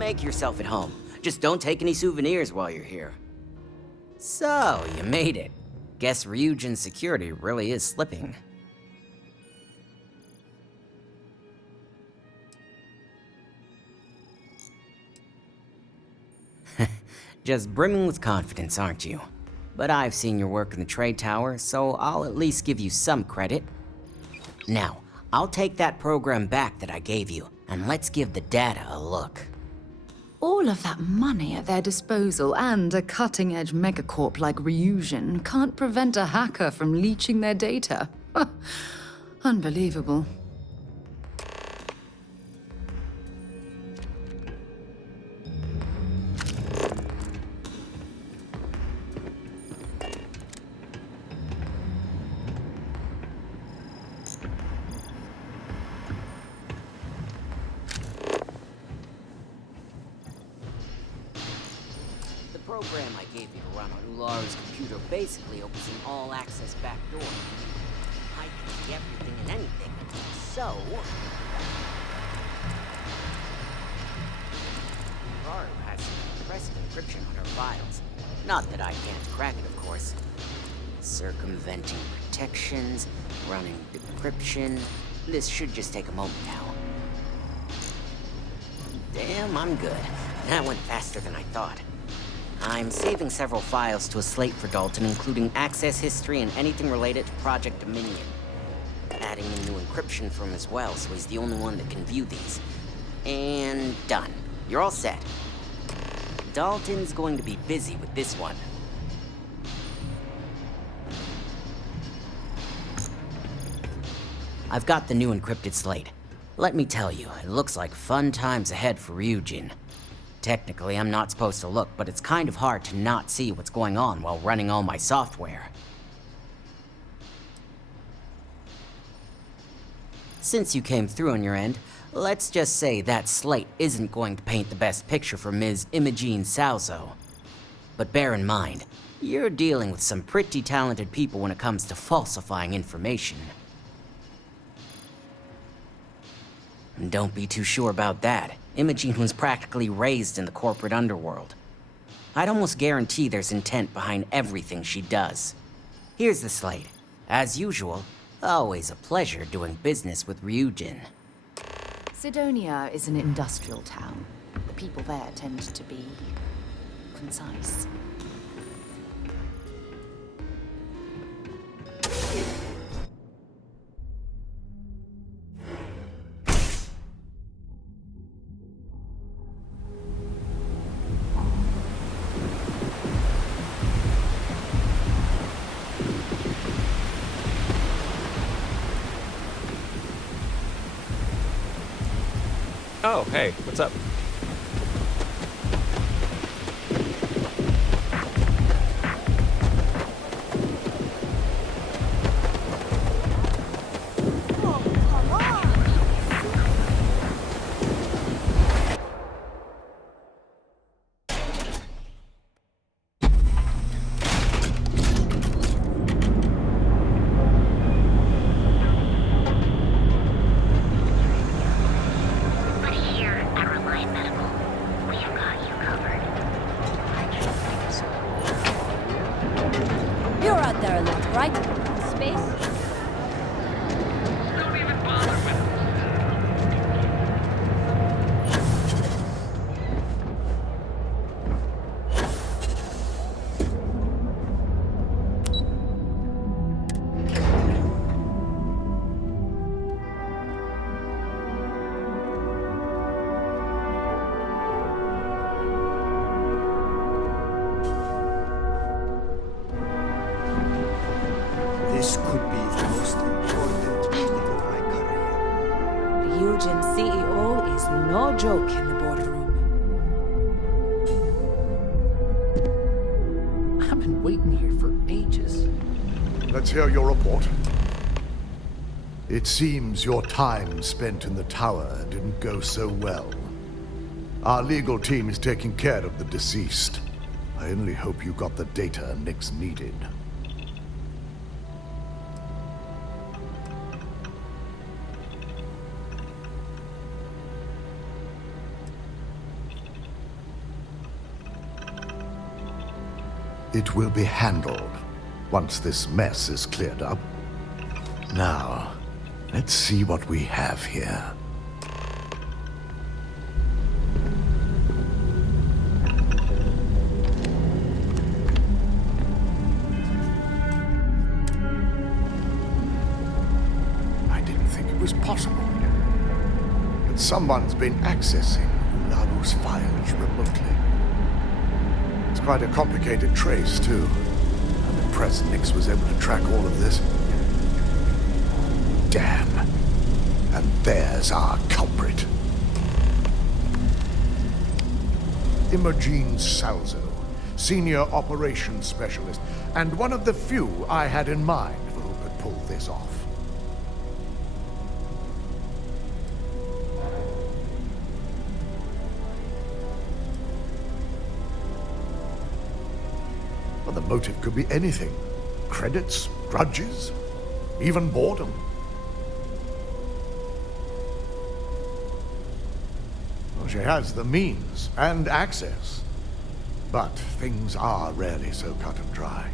Make yourself at home. Just don't take any souvenirs while you're here. So, you made it. Guess Ryujin's security really is slipping. Just brimming with confidence, aren't you? But I've seen your work in the trade tower, so I'll at least give you some credit. Now, I'll take that program back that I gave you, and let's give the data a look. All of that money at their disposal and a cutting-edge megacorp like Ryujin can't prevent a hacker from leeching their data. Unbelievable. The program I gave you to run on Ulara's computer basically opens an all-access backdoor. I can see everything and anything. So... Ularu has some impressive encryption on her files. Not that I can't crack it, of course. Circumventing protections, running decryption. This should just take a moment now. Damn, I'm good. That went faster than I thought. I'm saving several files to a slate for Dalton, including access history and anything related to Project Dominion. Adding in new encryption for him as well, so he's the only one that can view these. And done. You're all set. Dalton's going to be busy with this one. I've got the new encrypted slate. Let me tell you, it looks like fun times ahead for Ryujin. Technically, I'm not supposed to look, but it's kind of hard to not see what's going on while running all my software. Since you came through on your end, let's just say that slate isn't going to paint the best picture for Ms. Imogene Salzo. But bear in mind, you're dealing with some pretty talented people when it comes to falsifying information. And don't be too sure about that. Imogene was practically raised in the corporate underworld. I'd almost guarantee there's intent behind everything she does. Here's the slate. As usual, always a pleasure doing business with Ryujin. Sidonia is an industrial town. The people there tend to be concise. Oh, hey, what's up? You're out there a lot, right? Space? Don't even bother with it. This could be the most important meeting of my career. Ryujin CEO is no joke in the boardroom. I've been waiting here for ages. Let's hear your report. It seems your time spent in the tower didn't go so well. Our legal team is taking care of the deceased. I only hope you got the data Nix needed. It will be handled once this mess is cleared up. Now, let's see what we have here. I didn't think it was possible. But someone's been accessing Ularu's files remotely. It's quite a complicated trace, too. I'm impressed Nix was able to track all of this. Damn. And there's our culprit. Imogene Salzo, Senior Operations Specialist, and one of the few I had in mind for who could pull this off. Well, the motive could be anything. Credits, grudges, even boredom. Well, she has the means and access. But things are rarely so cut and dry.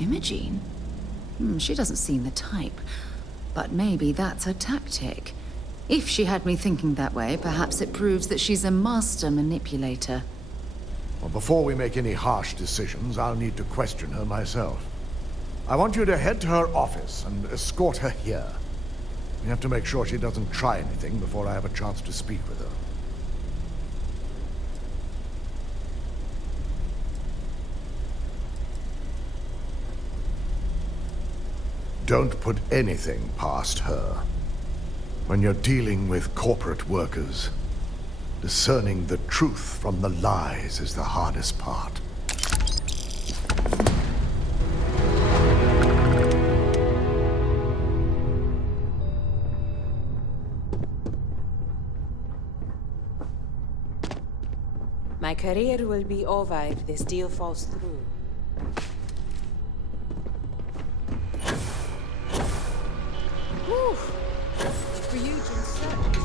Imogene? She doesn't seem the type. But maybe that's her tactic. If she had me thinking that way, perhaps it proves that she's a master manipulator. Well, before we make any harsh decisions, I'll need to question her myself. I want you to head to her office and escort her here. We have to make sure she doesn't try anything before I have a chance to speak with her. Don't put anything past her. When you're dealing with corporate workers, discerning the truth from the lies is the hardest part. My career will be over if this deal falls through. Whew. For you to certainly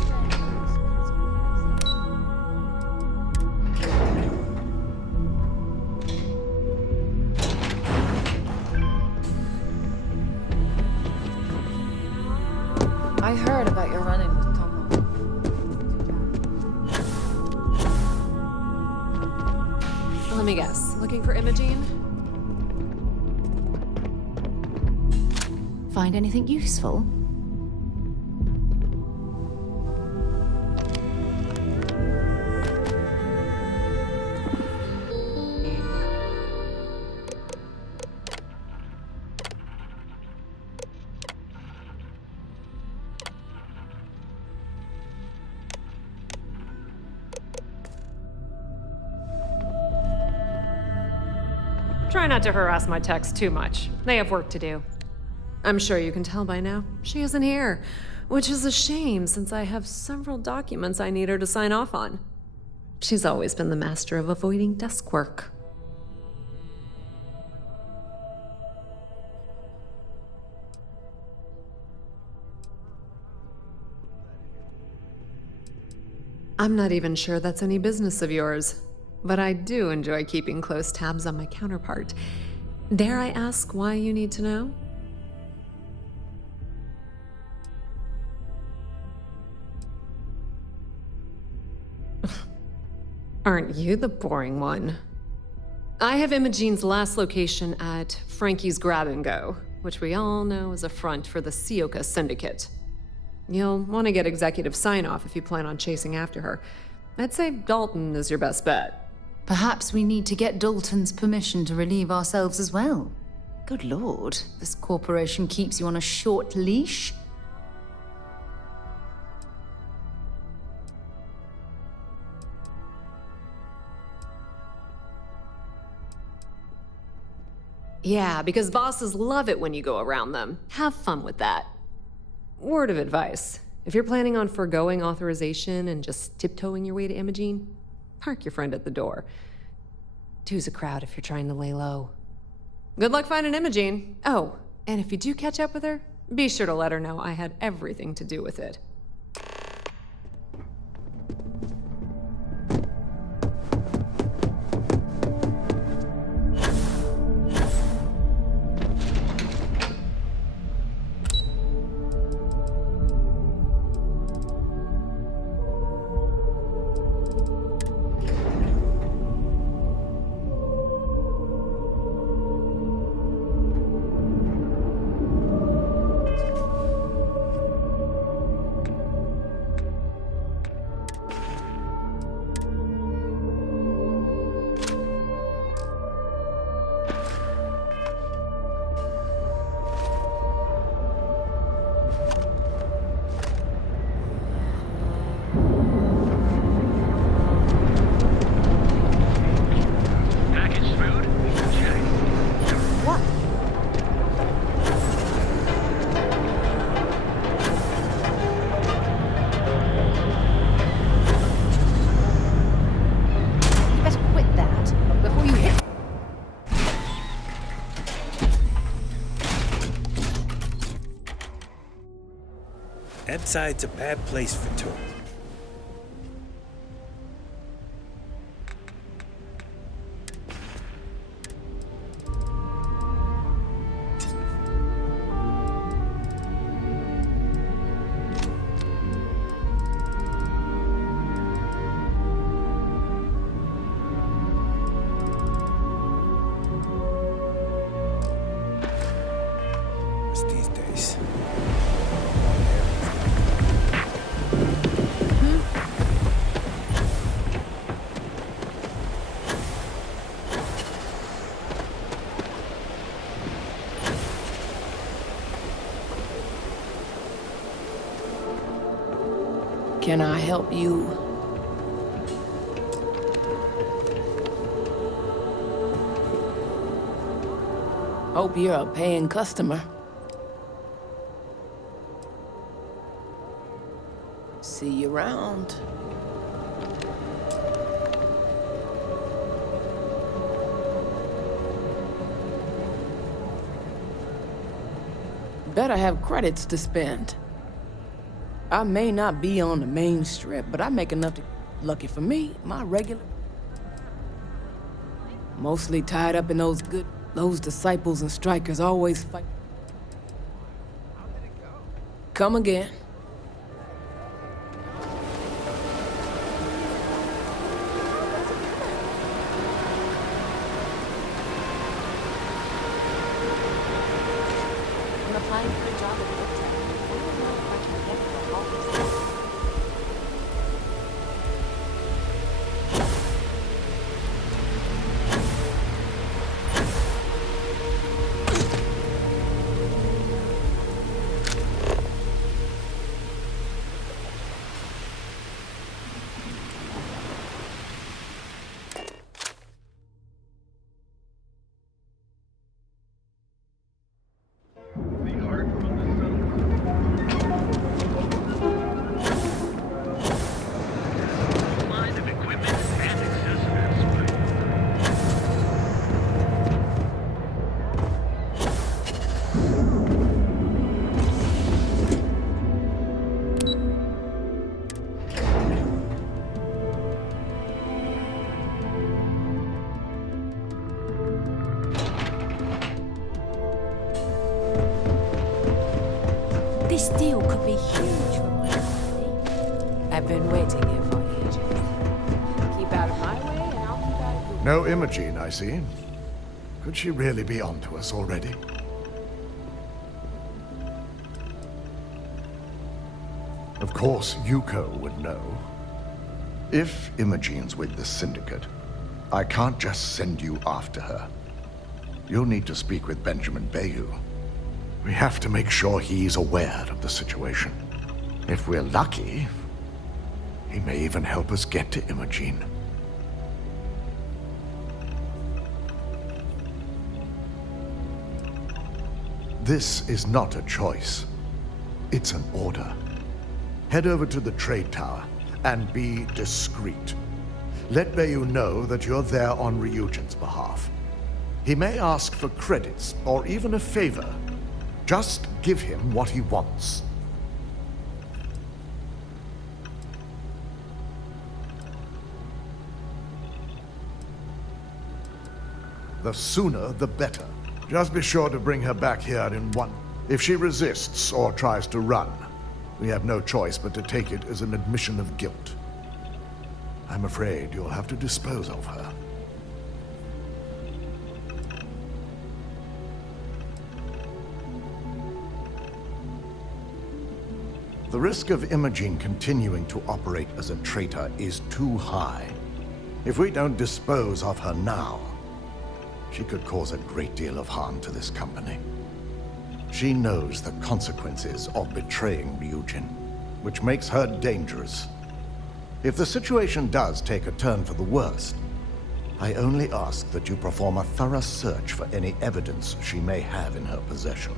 I heard about your run-in with Tomo. Let me guess. Looking for Imogene? Find anything useful? Try not to harass my techs too much. They have work to do. I'm sure you can tell by now, she isn't here, which is a shame since I have several documents I need her to sign off on. She's always been the master of avoiding desk work. I'm not even sure that's any business of yours, but I do enjoy keeping close tabs on my counterpart. Dare I ask why you need to know? Aren't you the boring one? I have Imogene's last location at Frankie's Grab and Go, which we all know is a front for the Sioka Syndicate. You'll want to get executive sign-off if you plan on chasing after her. I'd say Dalton is your best bet. Perhaps we need to get Dalton's permission to relieve ourselves as well. Good lord, this corporation keeps you on a short leash. Yeah, because bosses love it when you go around them. Have fun with that. Word of advice. If you're planning on foregoing authorization and just tiptoeing your way to Imogene, park your friend at the door. Two's a crowd if you're trying to lay low. Good luck finding Imogene. Oh, and if you do catch up with her, be sure to let her know I had everything to do with it. Bad side's a bad place for tour. These days. Can I help you? Hope you're a paying customer. See you around. Better have credits to spend. I may not be on the main strip, but I make enough to... Lucky for me, my regular... Mostly tied up in those disciples and strikers always fight. Come again. I'm applying for a job at the book tech. I don't know if I can get for all this stuff. This deal could be huge for my company. I've been waiting here for ages. Keep out of my way, and I'll keep out of yours. No Imogene, I see. Could she really be onto us already? Of course, Yuko would know. If Imogene's with the Syndicate, I can't just send you after her. You'll need to speak with Benjamin Bayou. We have to make sure he's aware of the situation. If we're lucky, he may even help us get to Imogene. This is not a choice. It's an order. Head over to the trade tower and be discreet. Let Bayou know that you're there on Ryujin's behalf. He may ask for credits or even a favor. Just give him what he wants. The sooner, the better. Just be sure to bring her back here in one. If she resists or tries to run, we have no choice but to take it as an admission of guilt. I'm afraid you'll have to dispose of her. The risk of Imogene continuing to operate as a traitor is too high. If we don't dispose of her now, she could cause a great deal of harm to this company. She knows the consequences of betraying Ryujin, which makes her dangerous. If the situation does take a turn for the worst, I only ask that you perform a thorough search for any evidence she may have in her possession.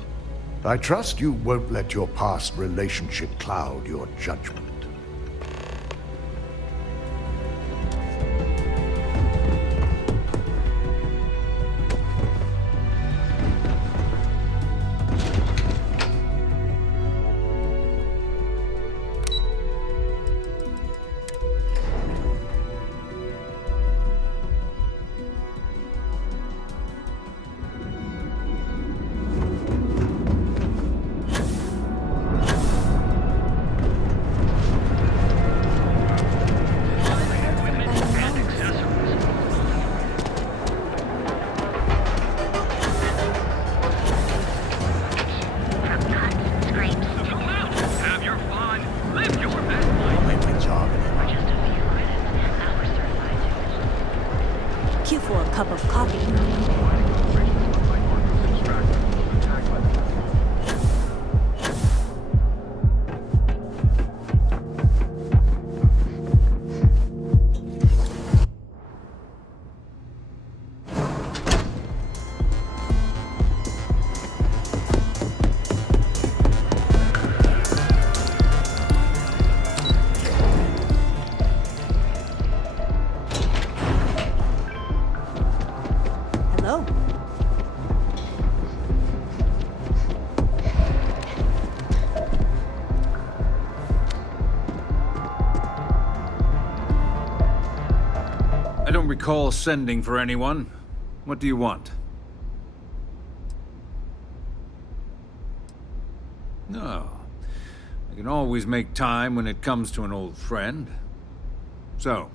I trust you won't let your past relationship cloud your judgment. I don't recall sending for anyone. What do you want? No. I can always make time when it comes to an old friend. So,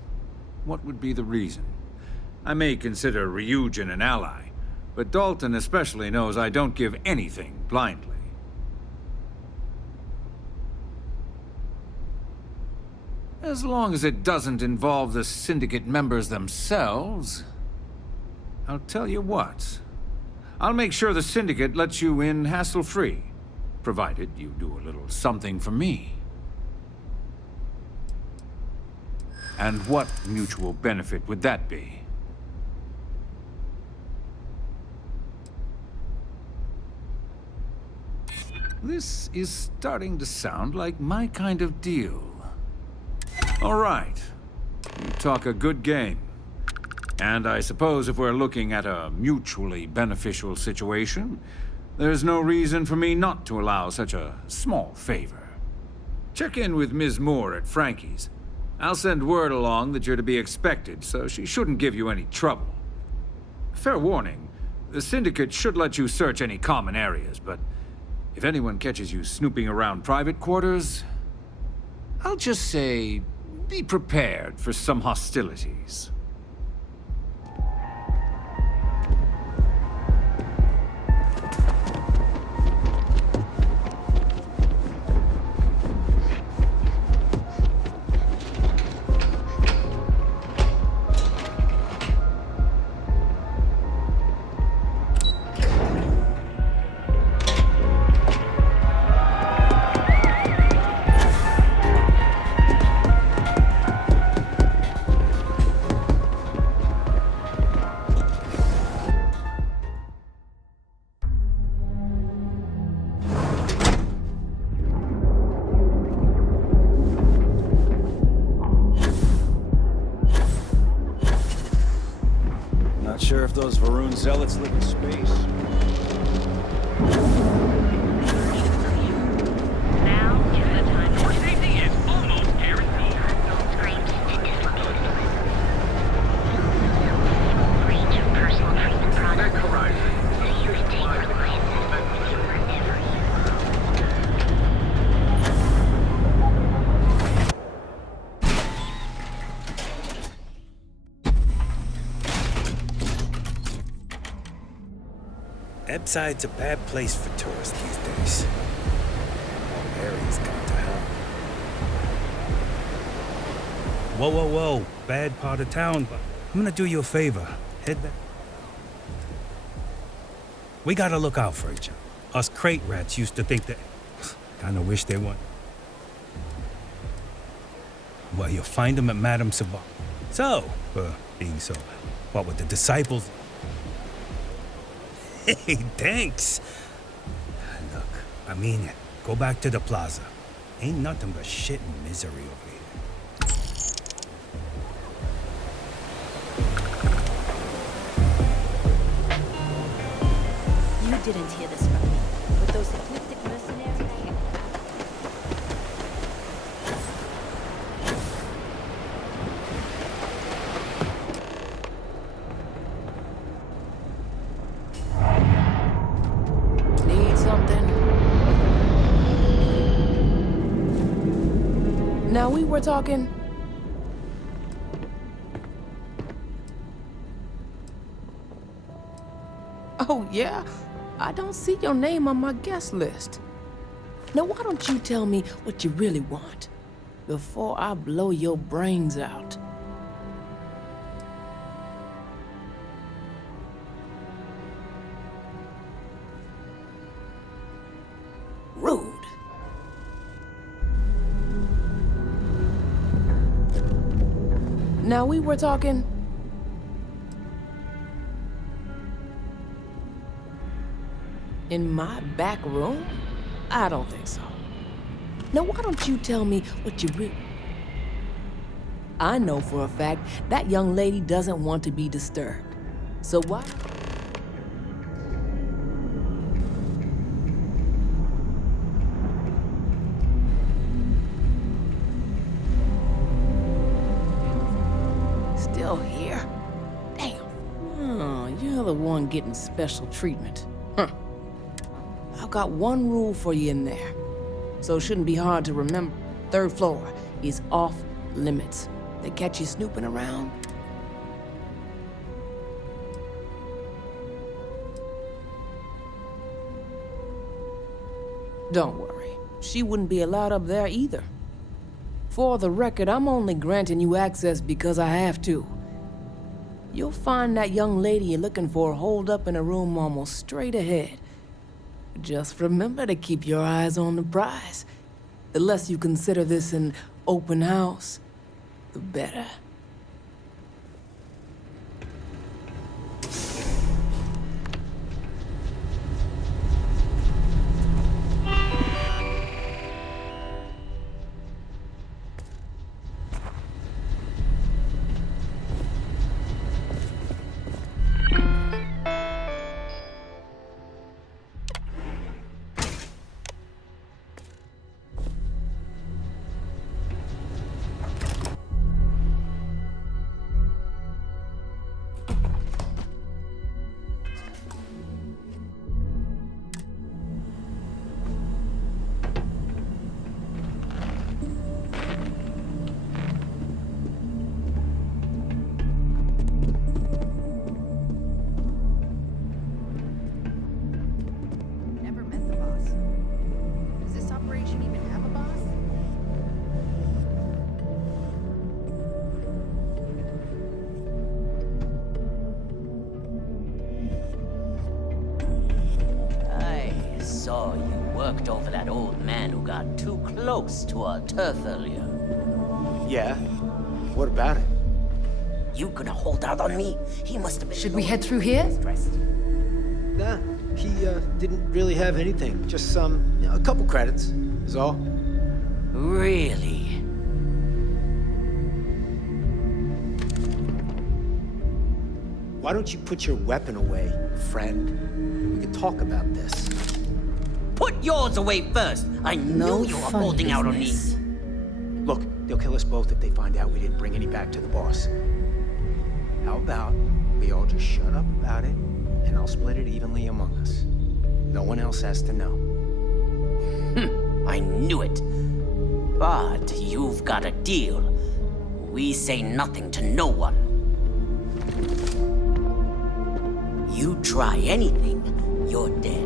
what would be the reason? I may consider Ryujin an ally, but Dalton especially knows I don't give anything blindly. As long as it doesn't involve the Syndicate members themselves, I'll tell you what. I'll make sure the Syndicate lets you in hassle-free, provided you do a little something for me. And what mutual benefit would that be? This is starting to sound like my kind of deal. All right. You talk a good game. And I suppose if we're looking at a mutually beneficial situation, there's no reason for me not to allow such a small favor. Check in with Ms. Moore at Frankie's. I'll send word along that you're to be expected, so she shouldn't give you any trouble. Fair warning, the Syndicate should let you search any common areas, but if anyone catches you snooping around private quarters, I'll just say, be prepared for some hostilities. Not sure if those Varun zealots live in space. Now is the time. Your safety is almost guaranteed. Screams and dislocated. Range of personal treatment products. So you can take for granted you were never here. Ebside's a bad place for tourists these days. All area's gone to hell. Whoa, whoa, whoa. Bad part of town, but I'm gonna do you a favor. Head back. We gotta look out for each other. Us crate rats used to think that... Kinda wish they weren't. Well, you'll find them at Madame Savant. So, being so, what with the disciples... Hey, thanks. Look, I mean it. Go back to the plaza. Ain't nothing but shit and misery over here. You didn't hear this from me. With those ecliptic mercenaries. Need something? Now we were talking. Oh, yeah? I don't see your name on my guest list. Now, why don't you tell me what you really want before I blow your brains out? Rude. Now we were talking. In my back room? I don't think so. Now why don't you tell me what you really... I know for a fact that young lady doesn't want to be disturbed. So why... Still here? one getting special treatment. Huh. I've got one rule for you in there, so it shouldn't be hard to remember. Third floor is off limits. They catch you snooping around. Don't worry, she wouldn't be allowed up there either. For the record, I'm only granting you access because I have to. You'll find that young lady you're looking for holed up in a room almost straight ahead. Just remember to keep your eyes on the prize. The less you consider this an open house, the better. Never met the boss. Does this operation even have a boss? I saw you worked over that old man who got too close to our turf earlier. Yeah? What about it? You gonna hold out on me? He must have been. Should we head through here? Stressed. Nah, he didn't really have anything. Just a couple credits, is all. Really? Why don't you put your weapon away, friend? We can talk about this. Put yours away first. I knew you were funny holding out on me. business. Look, they'll kill us both if they find out we didn't bring any back to the boss. How about we all just shut up about it, and I'll split it evenly among us. No one else has to know. I knew it. But you've got a deal. We say nothing to no one. You try anything, you're dead.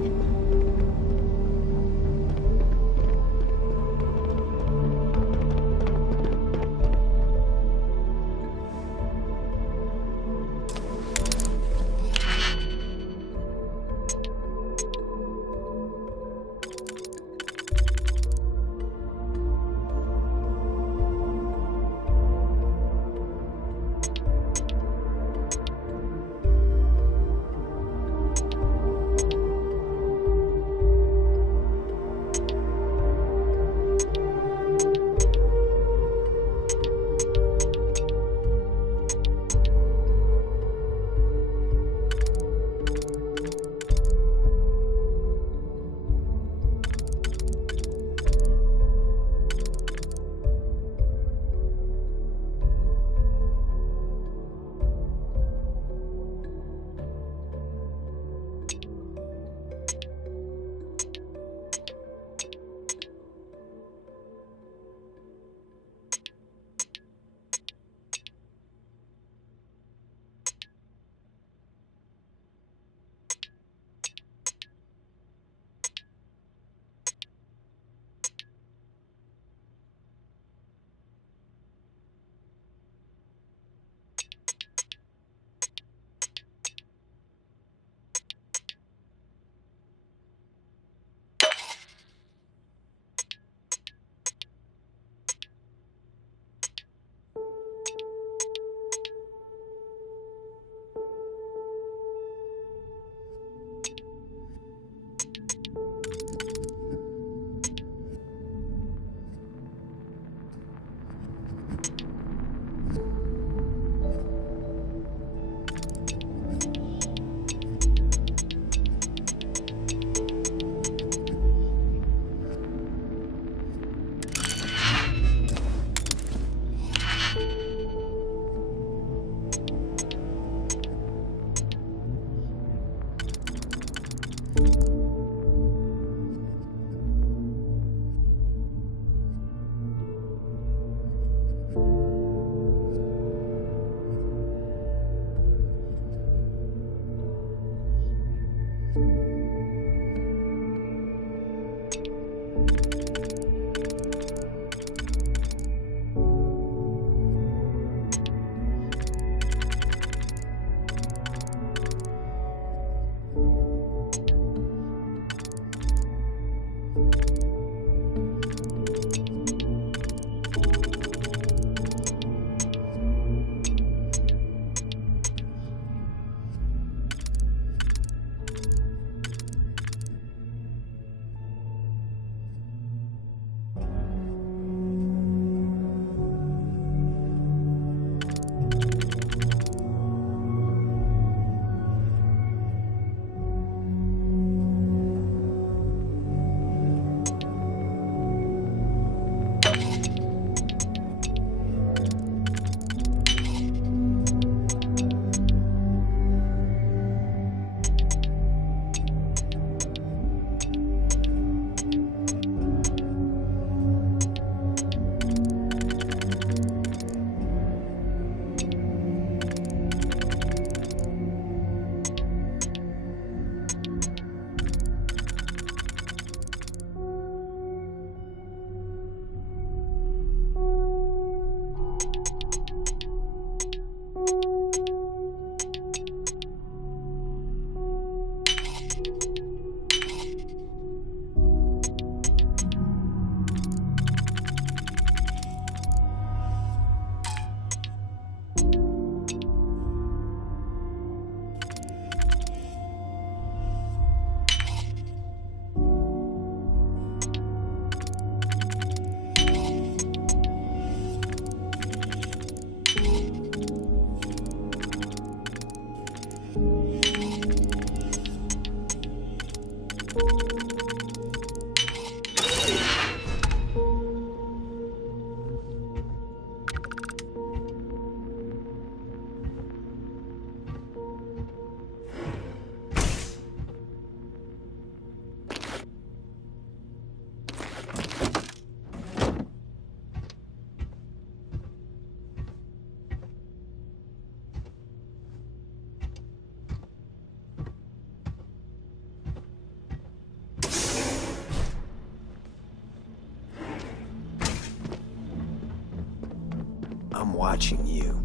I'm watching you.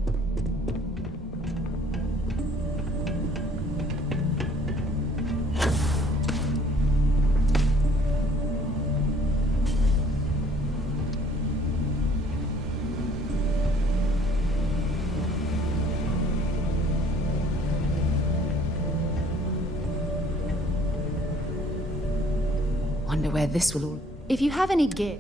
Wonder where this will all... If you have any gear...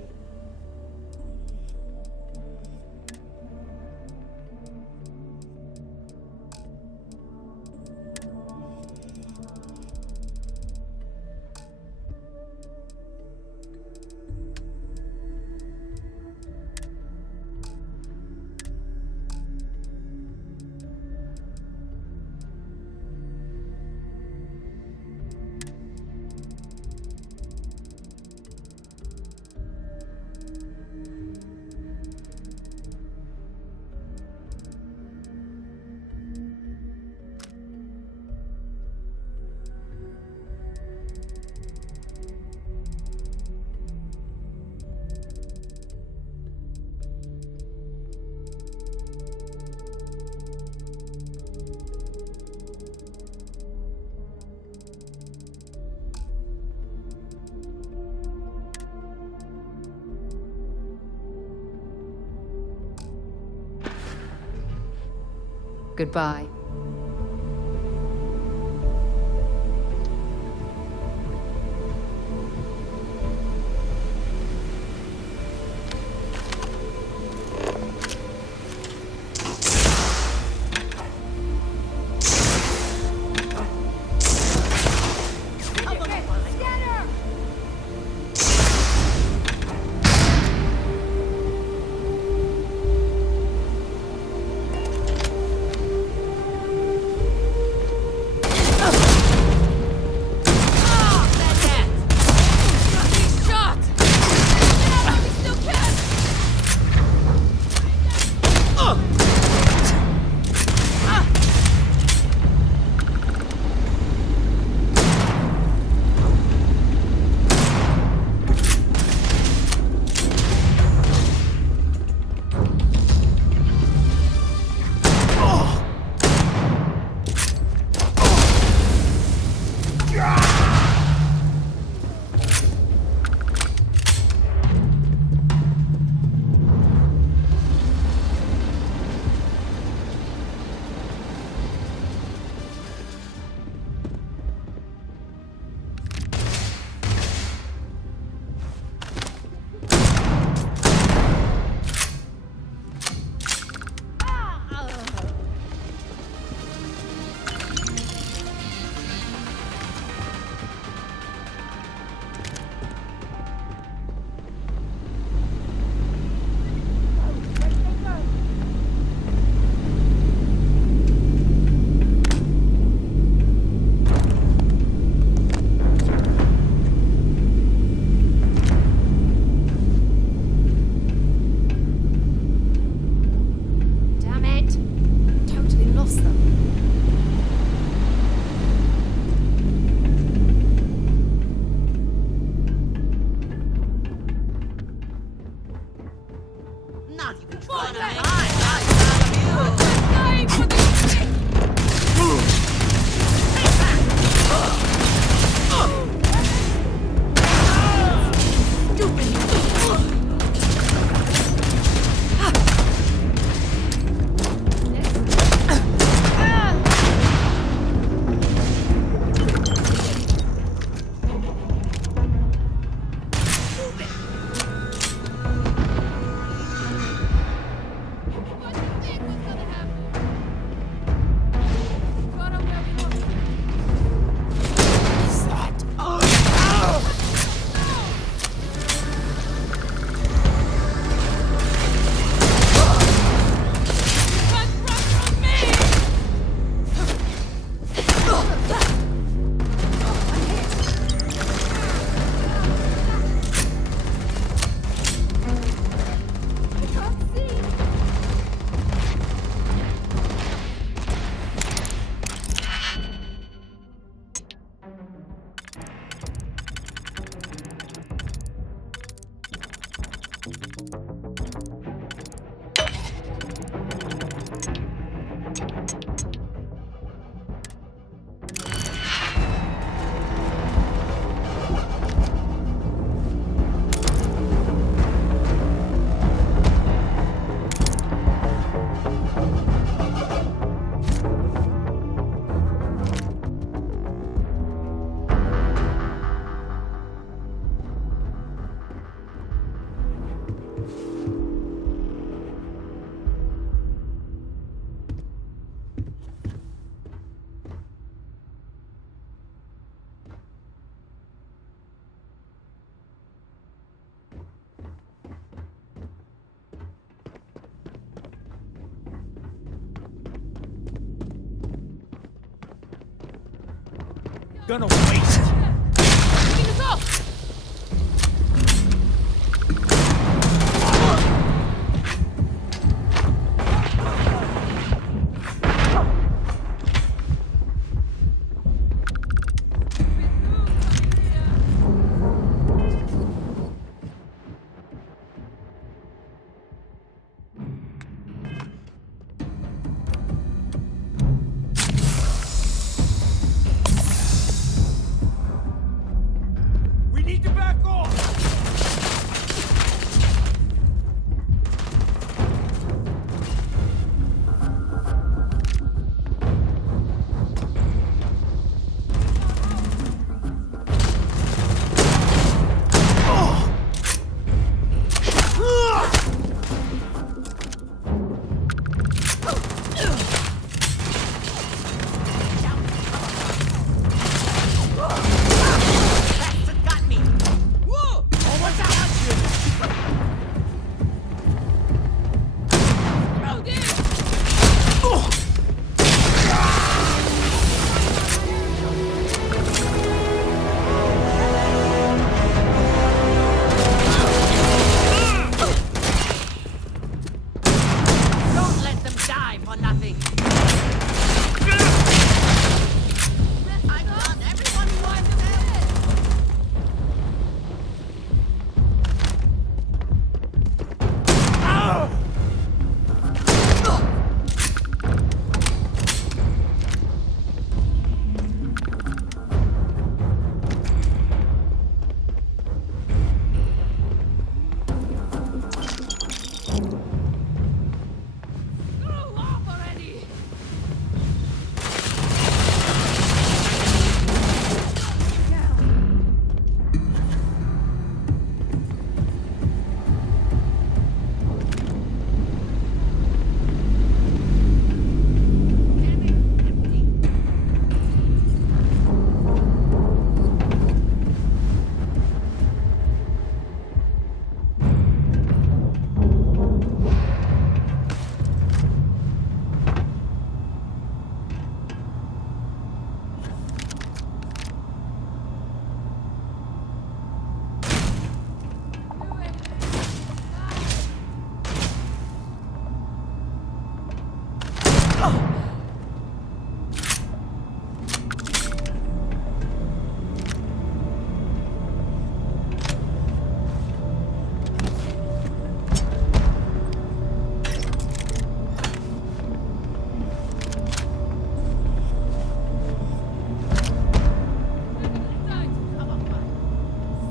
Goodbye. Gonna waste. We need to back off. Don't let them die for nothing. I thought everyone was dead.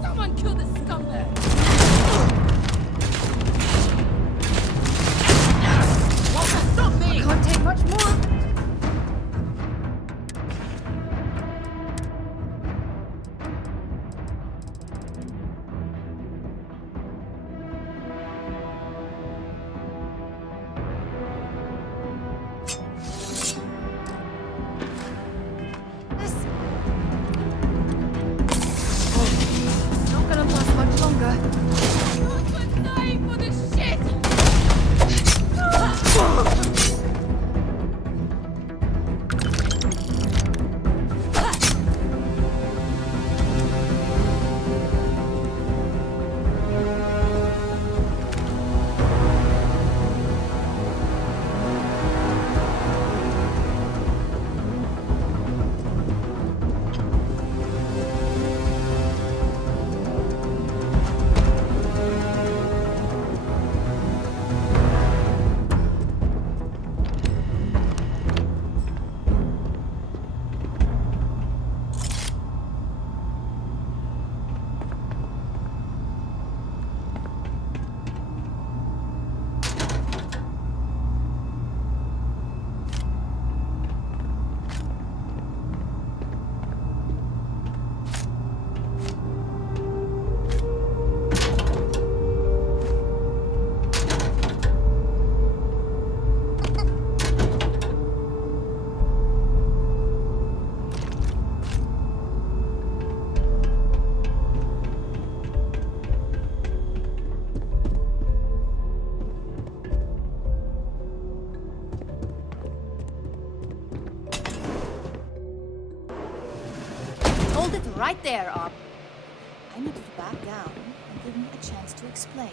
Someone kill this scumbag! Can't take much more of it right there, Op. I need you to back down and give me a chance to explain.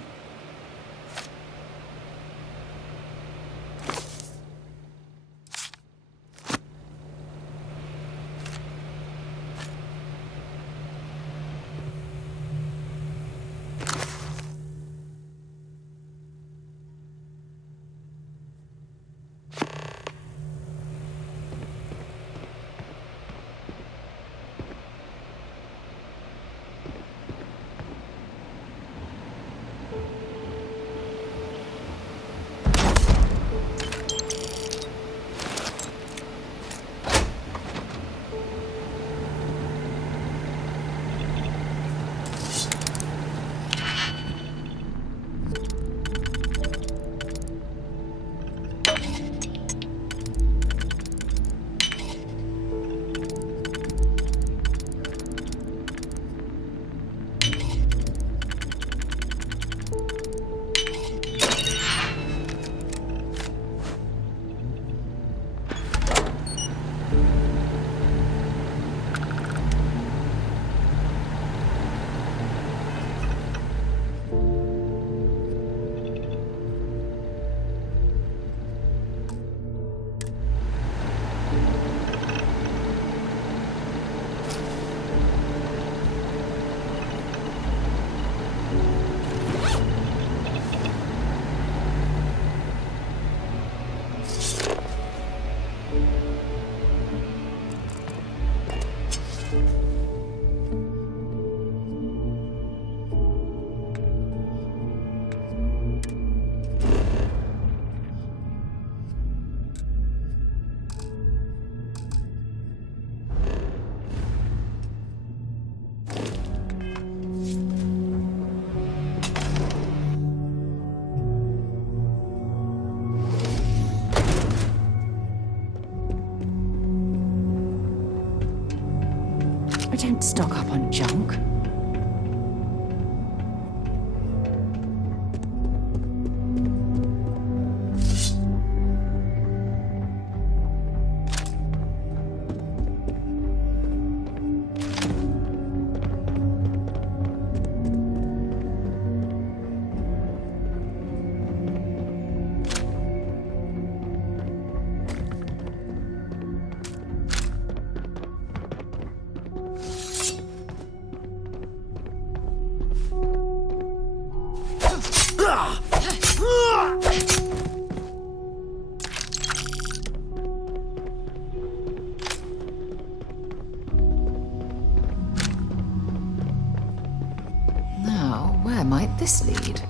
I don't stock up on junk. Now, where might this lead?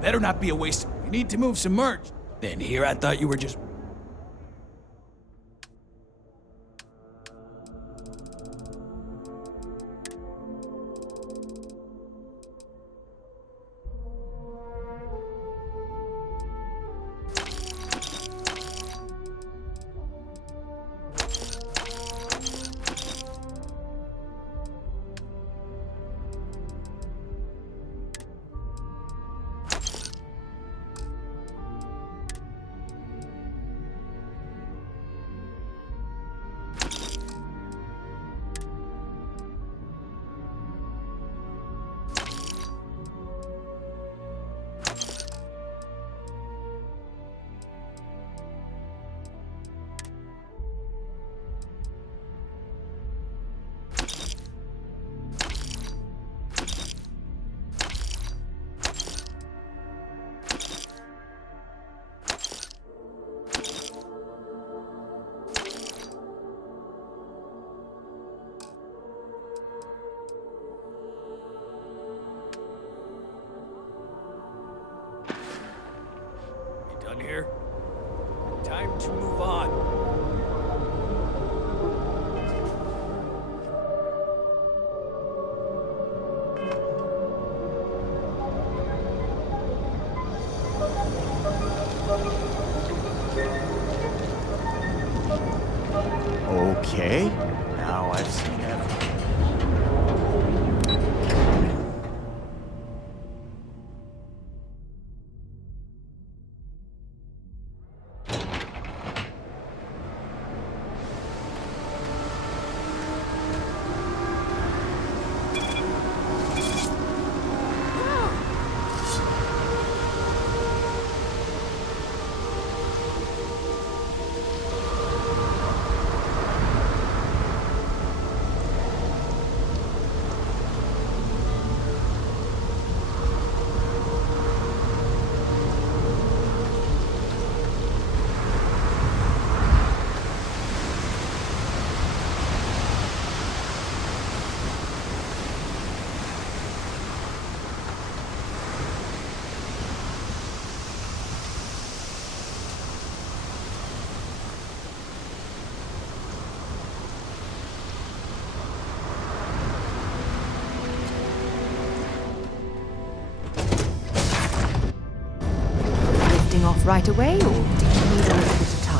Better not be a waste. You need to move some merch. Then here I thought you were just... Okay, now I've seen everything. Lifting off right away, or did you need a little bit of time?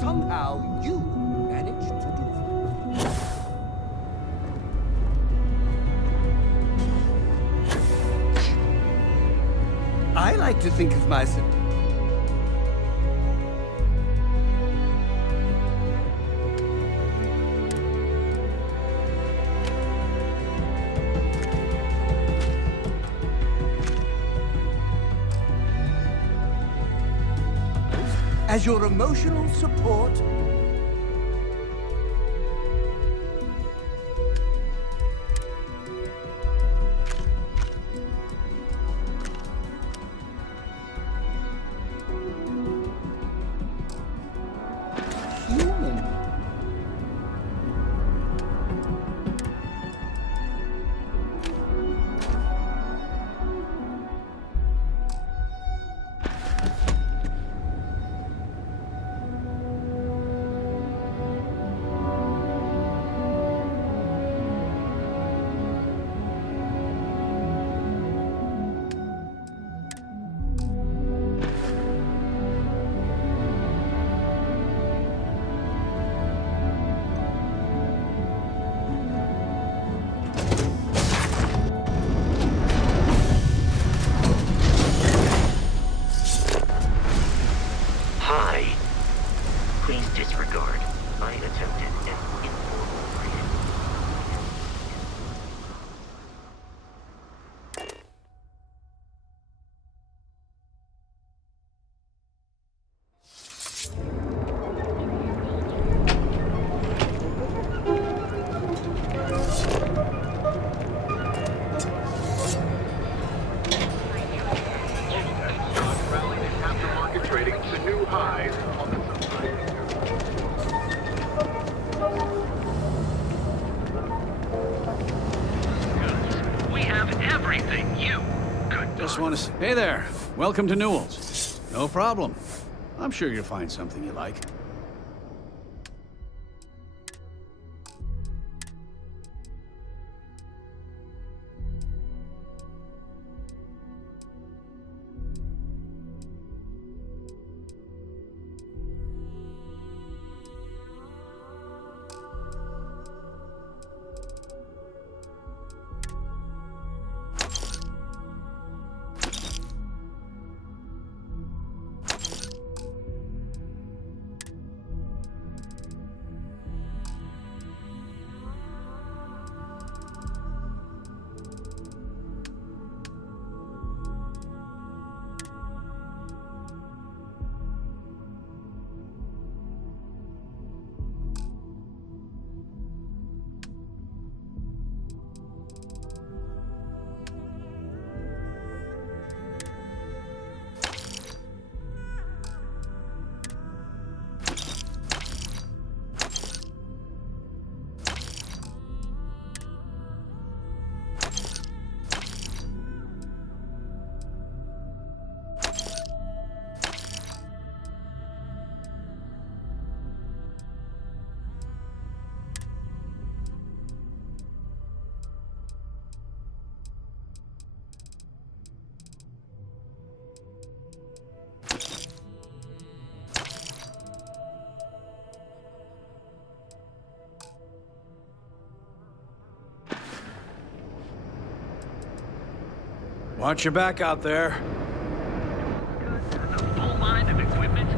Somehow you managed to do it. I like to think of myself. As your emotional support. Human. everything, you good Just want to say, hey there. Welcome to Newell's. No problem. I'm sure you'll find something you like. Watch your back out there. A full line of equipment.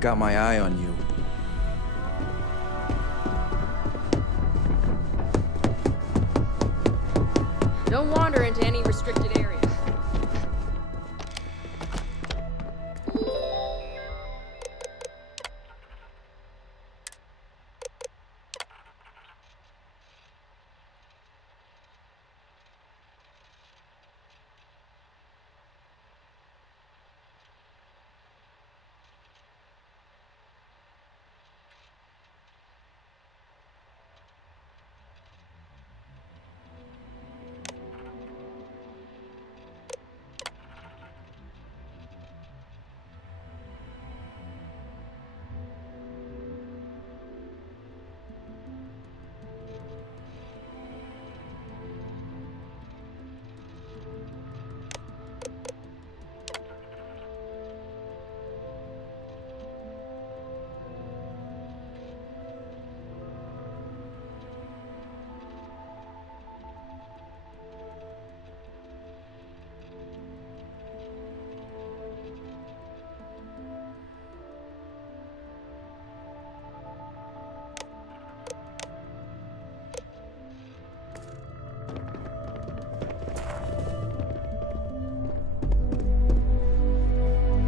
Got my eye on you. Don't wander into any restricted area.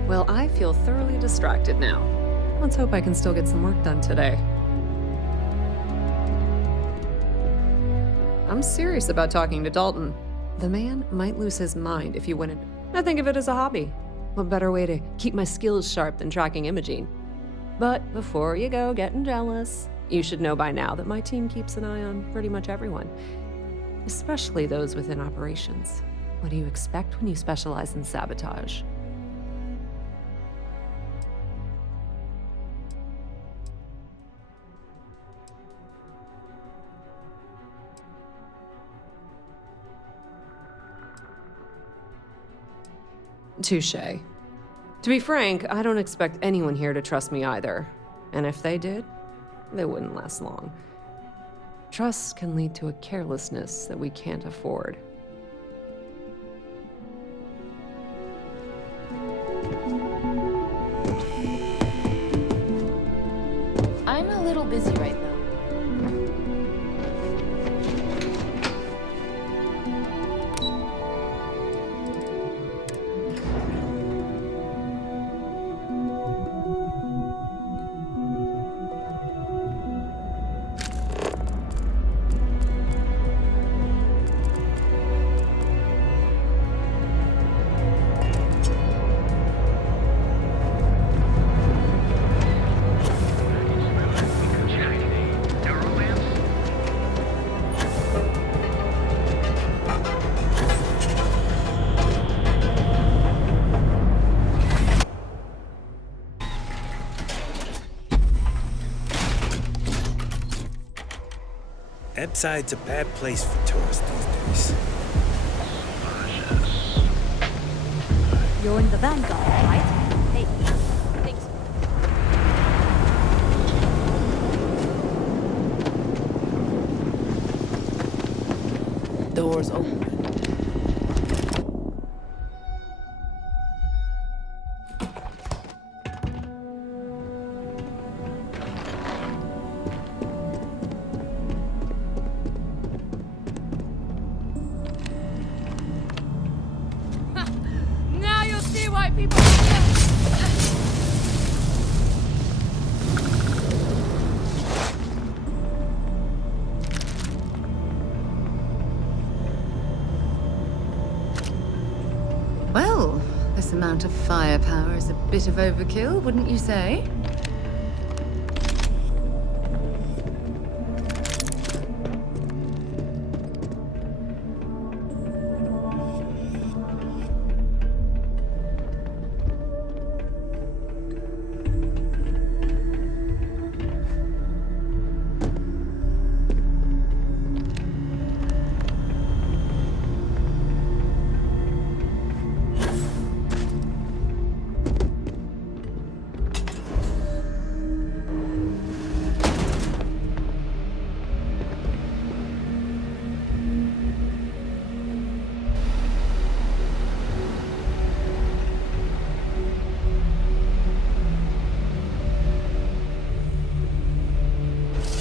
Well, I feel thoroughly distracted now. Let's hope I can still get some work done today. I'm serious about talking to Dalton. The man might lose his mind if he went in. I think of it as a hobby. What better way to keep my skills sharp than tracking Imogene? But before you go getting jealous, you should know by now that my team keeps an eye on pretty much everyone, especially those within operations. What do you expect when you specialize in sabotage? Touché. To be frank, I don't expect anyone here to trust me either. And if they did, they wouldn't last long. Trust can lead to a carelessness that we can't afford. I'm a little busy right now. Besides, a bad place for tourists these days. You're in the Vanguard, right? Hey, thanks. Doors open. Now you'll see why people. Well, this amount of firepower is a bit of overkill, wouldn't you say?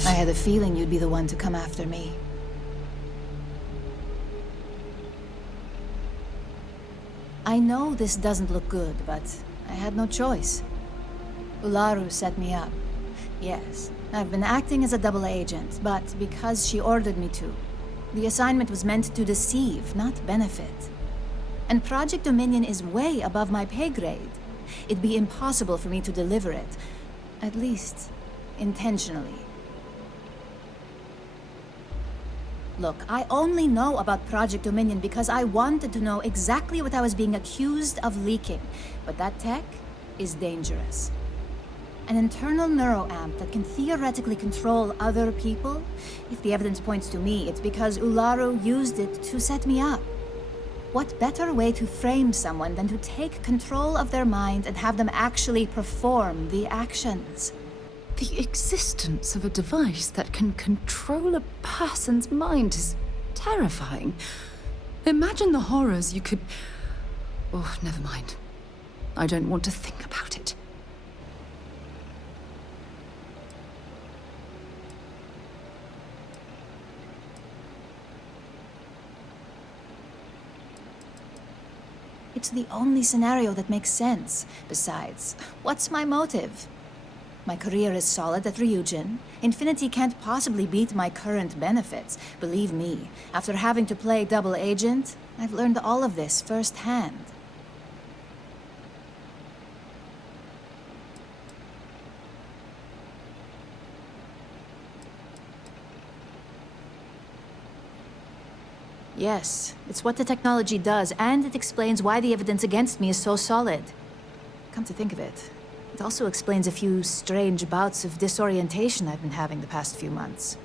I had a feeling you'd be the one to come after me. I know this doesn't look good, but I had no choice. Ularu set me up. Yes, I've been acting as a double agent, but because she ordered me to. The assignment was meant to deceive, not benefit. And Project Dominion is way above my pay grade. It'd be impossible for me to deliver it. At least, intentionally. Look, I only know about Project Dominion because I wanted to know exactly what I was being accused of leaking. But that tech is dangerous. An internal neuroamp that can theoretically control other people? If the evidence points to me, it's because Ularu used it to set me up. What better way to frame someone than to take control of their mind and have them actually perform the actions? The existence of a device that can control a person's mind is terrifying. Imagine the horrors you could... Oh, never mind. I don't want to think about it. It's the only scenario that makes sense. Besides, what's my motive? My career is solid at Ryujin. Infinity can't possibly beat my current benefits. Believe me, after having to play double agent, I've learned all of this firsthand. Yes, it's what the technology does, and it explains why the evidence against me is so solid. Come to think of it, it also explains a few strange bouts of disorientation I've been having the past few months.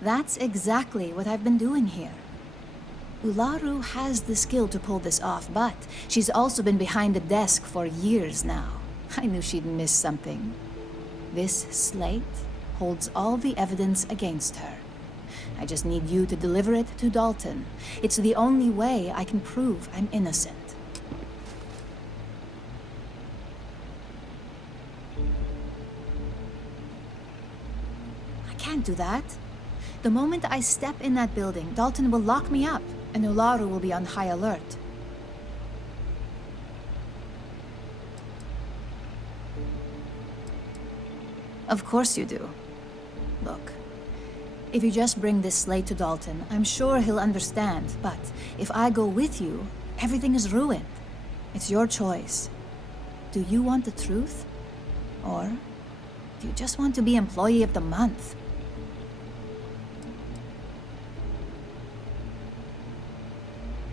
That's exactly what I've been doing here. Ularu has the skill to pull this off, but she's also been behind the desk for years now. I knew she'd miss something. This slate holds all the evidence against her. I just need you to deliver it to Dalton. It's the only way I can prove I'm innocent. I can't do that. The moment I step in that building, Dalton will lock me up, and Ularu will be on high alert. Of course you do. Look, if you just bring this slate to Dalton, I'm sure he'll understand, but if I go with you, everything is ruined. It's your choice. Do you want the truth? Or do you just want to be Employee of the Month?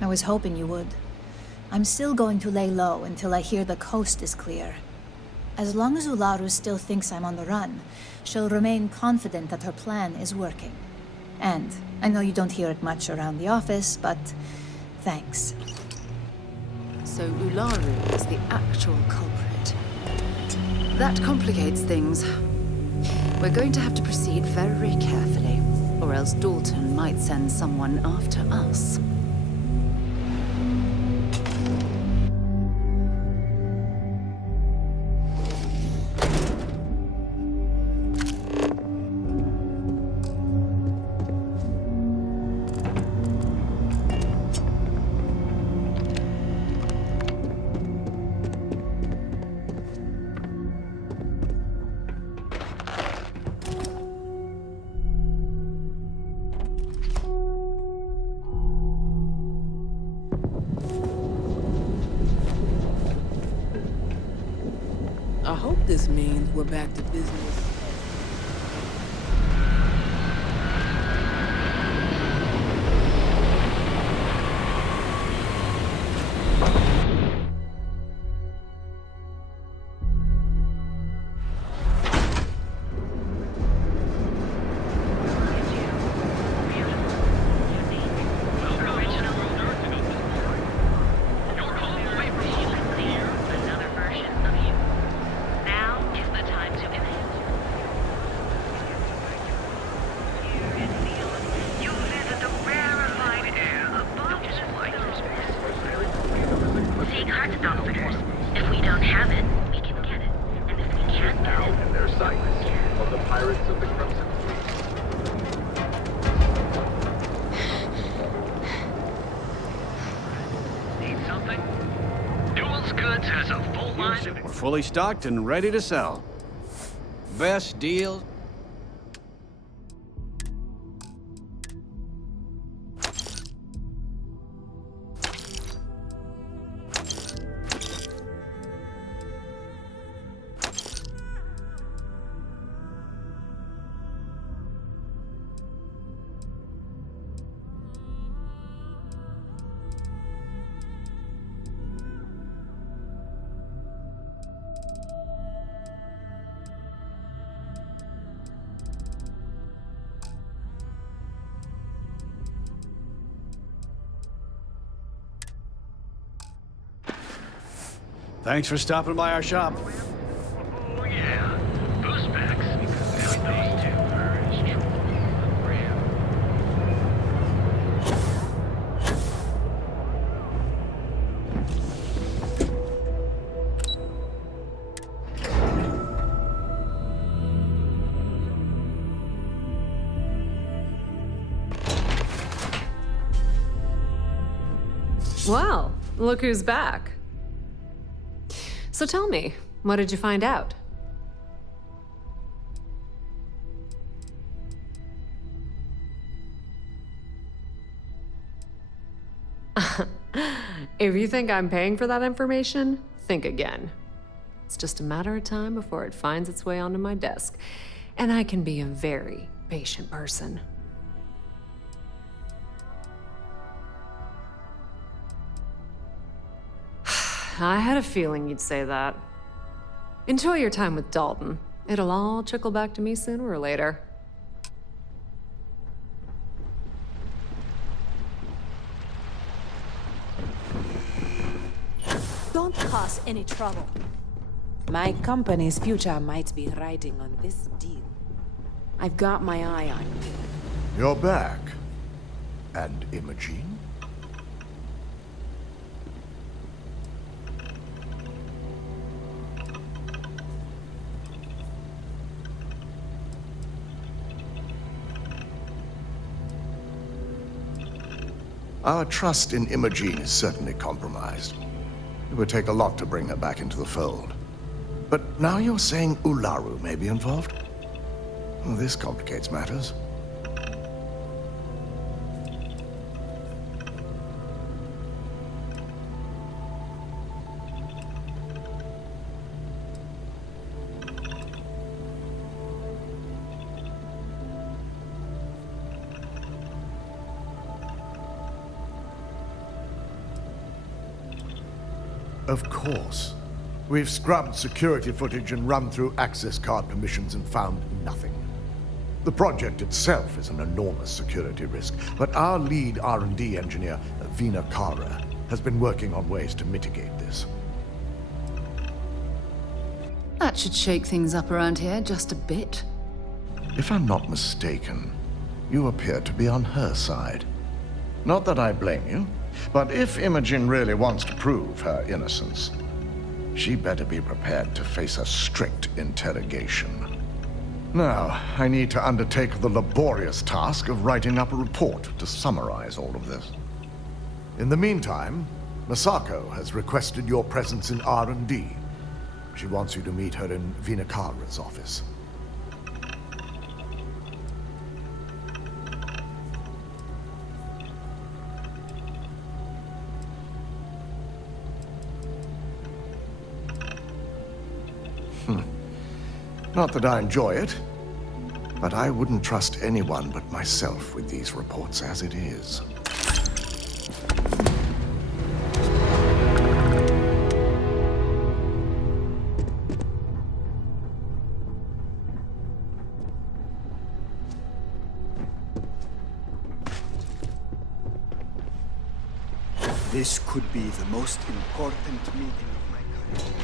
I was hoping you would. I'm still going to lay low until I hear the coast is clear. As long as Ularu still thinks I'm on the run, she'll remain confident that her plan is working. And I know you don't hear it much around the office, but thanks. So Ularu is the actual culprit. That complicates things. We're going to have to proceed very carefully, or else Dalton might send someone after us. I hope this means we're back to business. We're fully stocked and ready to sell. Best deal. Thanks for stopping by our shop. Oh, yeah. Boost packs. Now those two are truly rare. Well, look who's back. So tell me, what did you find out? If you think I'm paying for that information, think again. It's just a matter of time before it finds its way onto my desk, and I can be a very patient person. I had a feeling you'd say that. Enjoy your time with Dalton. It'll all trickle back to me sooner or later. Don't cause any trouble. My company's future might be riding on this deal. I've got my eye on you. You're back. And Imogene? Our trust in Imogene is certainly compromised. It would take a lot to bring her back into the fold. But now you're saying Ularu may be involved? Well, this complicates matters. Of course. We've scrubbed security footage and run through access card permissions and found nothing. The project itself is an enormous security risk, but our lead R&D engineer, Vina Kara, has been working on ways to mitigate this. That should shake things up around here just a bit. If I'm not mistaken, you appear to be on her side. Not that I blame you, but if Imogen really wants to prove her innocence, she better be prepared to face a strict interrogation. Now, I need to undertake the laborious task of writing up a report to summarize all of this. In the meantime, Masako has requested your presence in R&D. She wants you to meet her in Vinakara's office. Not that I enjoy it, but I wouldn't trust anyone but myself with these reports as it is. This could be the most important meeting of my career.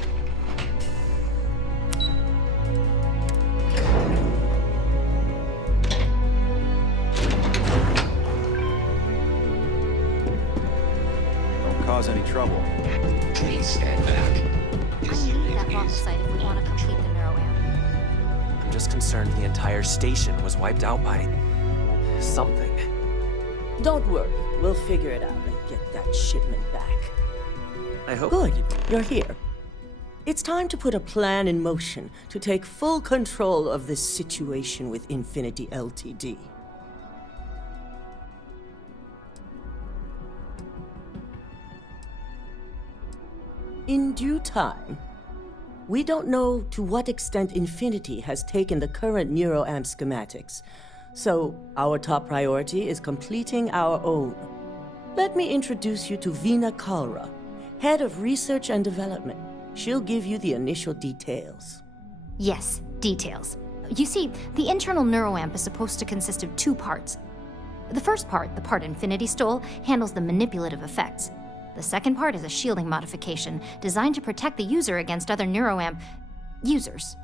Cause any trouble. Please stand back. We need that rock site if we want to complete the neuroamp. I'm just concerned the entire station was wiped out by something. Don't worry, we'll figure it out and get that shipment back. I hope. Good, you're here. It's time to put a plan in motion to take full control of this situation with Infinity Ltd. In due time. We don't know to what extent Infinity has taken the current neuroamp schematics, so our top priority is completing our own. Let me introduce you to Vina Kara, Head of Research and Development. She'll give you the initial details. Yes, details. You see, the internal neuroamp is supposed to consist of two parts. The first part, the part Infinity stole, handles the manipulative effects. The second part is a shielding modification designed to protect the user against other neuroamp users.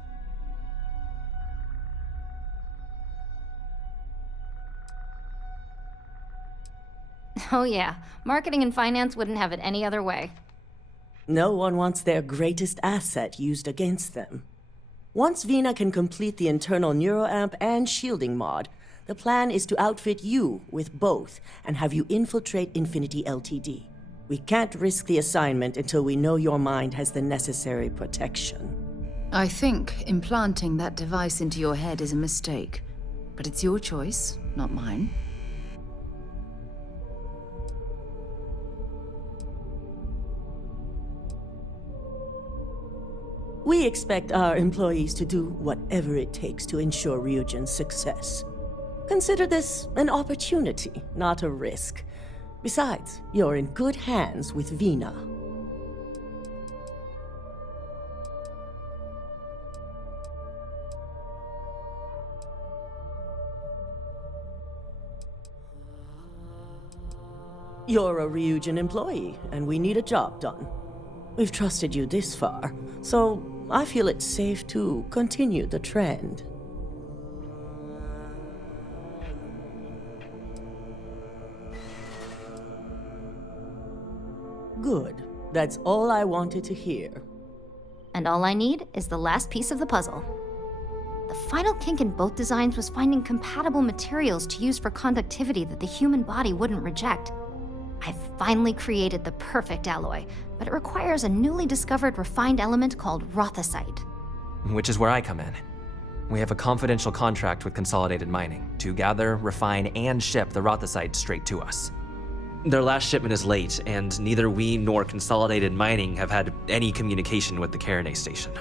Oh yeah, marketing and finance wouldn't have it any other way. No one wants their greatest asset used against them. Once Vina can complete the internal neuroamp and shielding mod, the plan is to outfit you with both and have you infiltrate Infinity Ltd. We can't risk the assignment until we know your mind has the necessary protection. I think implanting that device into your head is a mistake. But it's your choice, not mine. We expect our employees to do whatever it takes to ensure Ryujin's success. Consider this an opportunity, not a risk. Besides, you're in good hands with Vina. You're a Ryujin employee, and we need a job done. We've trusted you this far, so I feel it's safe to continue the trend. Good. That's all I wanted to hear. And all I need is the last piece of the puzzle. The final kink in both designs was finding compatible materials to use for conductivity that the human body wouldn't reject. I've finally created the perfect alloy, but it requires a newly discovered refined element called rothosite. Which is where I come in. We have a confidential contract with Consolidated Mining to gather, refine, and ship the rothosite straight to us. Their last shipment is late, and neither we nor Consolidated Mining have had any communication with the Carinae station.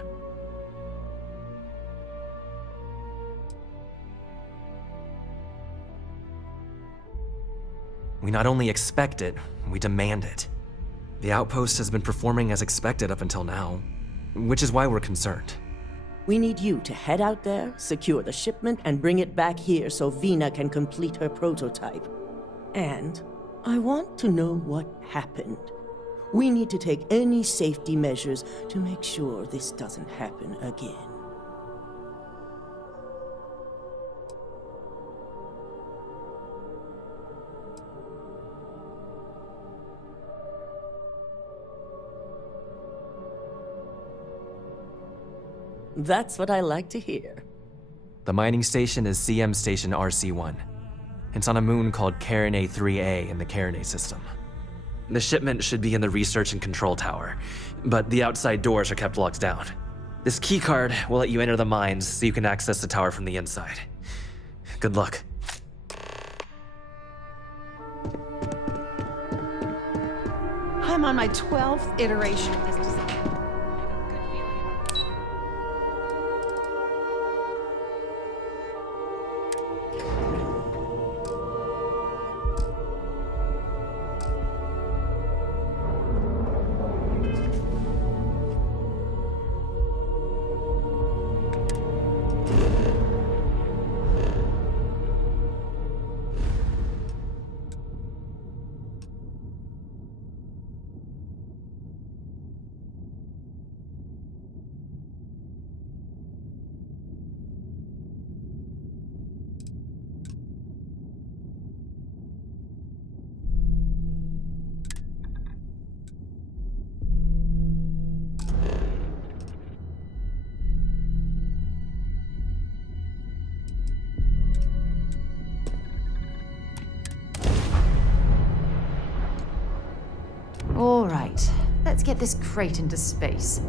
We not only expect it, we demand it. The outpost has been performing as expected up until now. which is why we're concerned. We need you to head out there, secure the shipment, and bring it back here so Vina can complete her prototype. And I want to know what happened. We need to take any safety measures to make sure this doesn't happen again. That's what I like to hear. The mining station is CM Station RC-1. It's on a moon called Carinae 3A in the Carinae system. The shipment should be in the research and control tower, but the outside doors are kept locked down. This keycard will let you enter the mines so you can access the tower from the inside. Good luck. I'm on my 12th iteration of this design. All right, let's get this crate into space.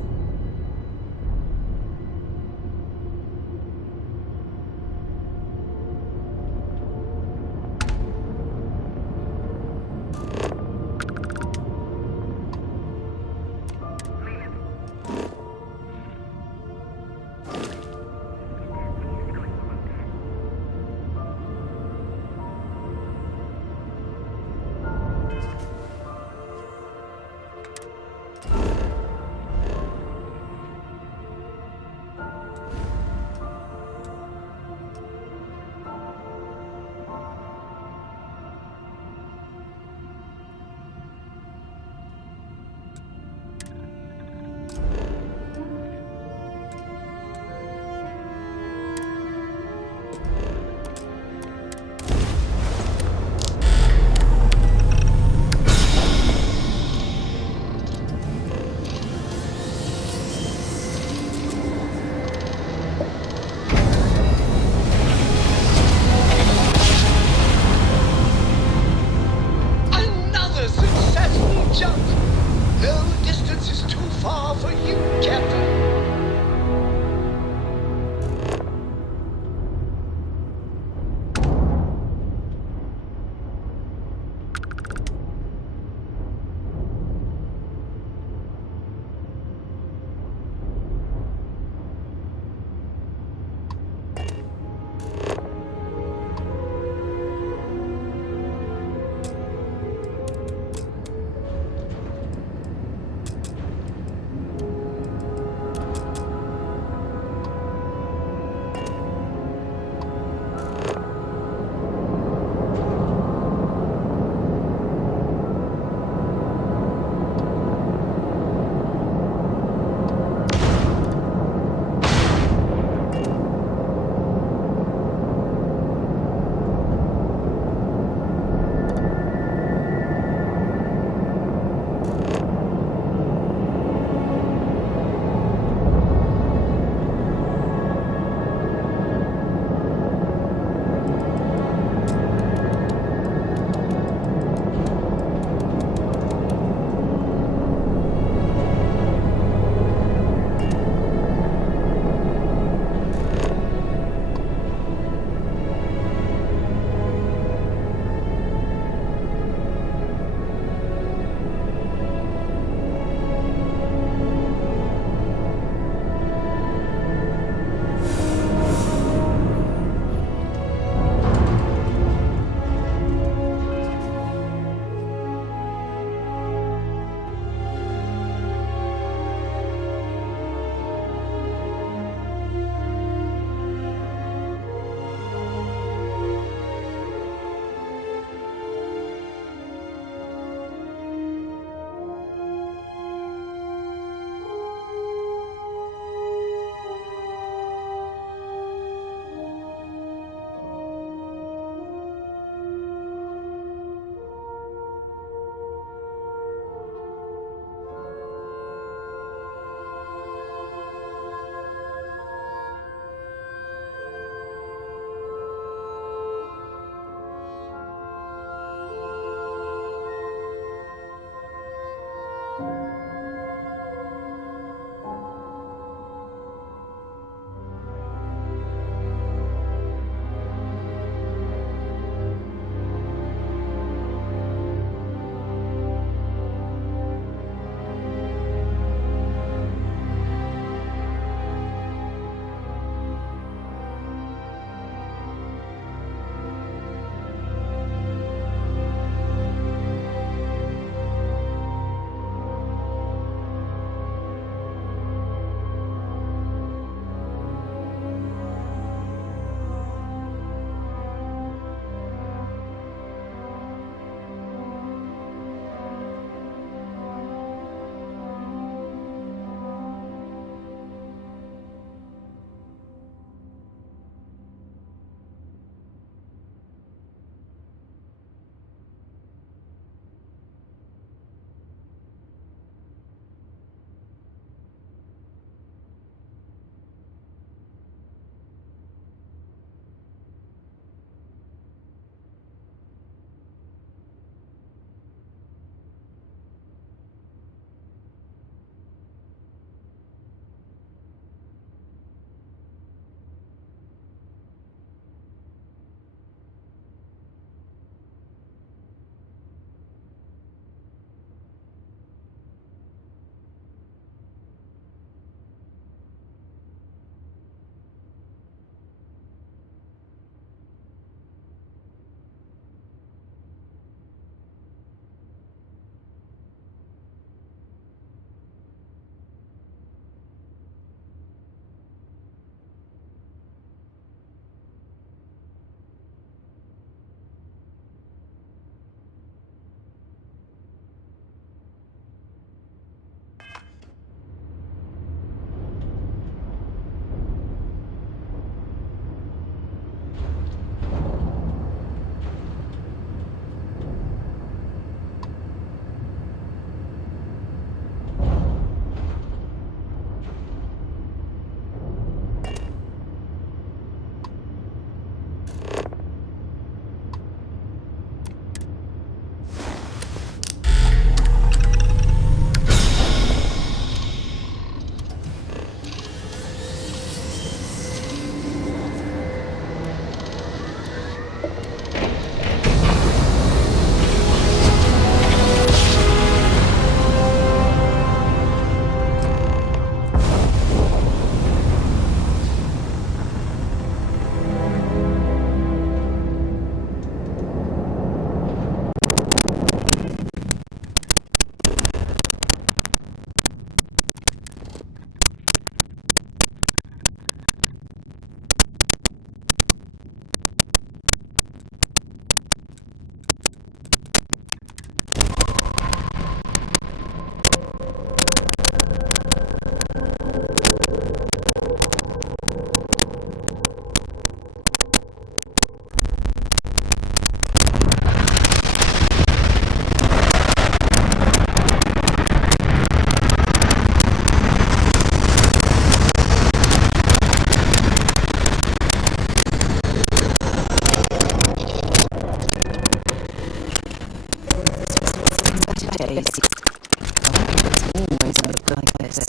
days. It's always looked like this.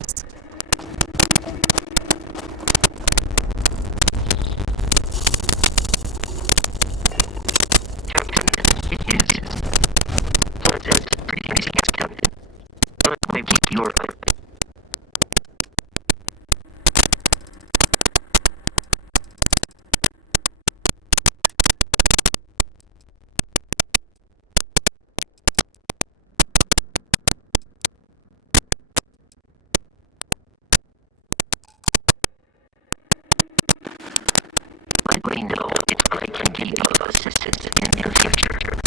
We know if I can give you assistance in the future.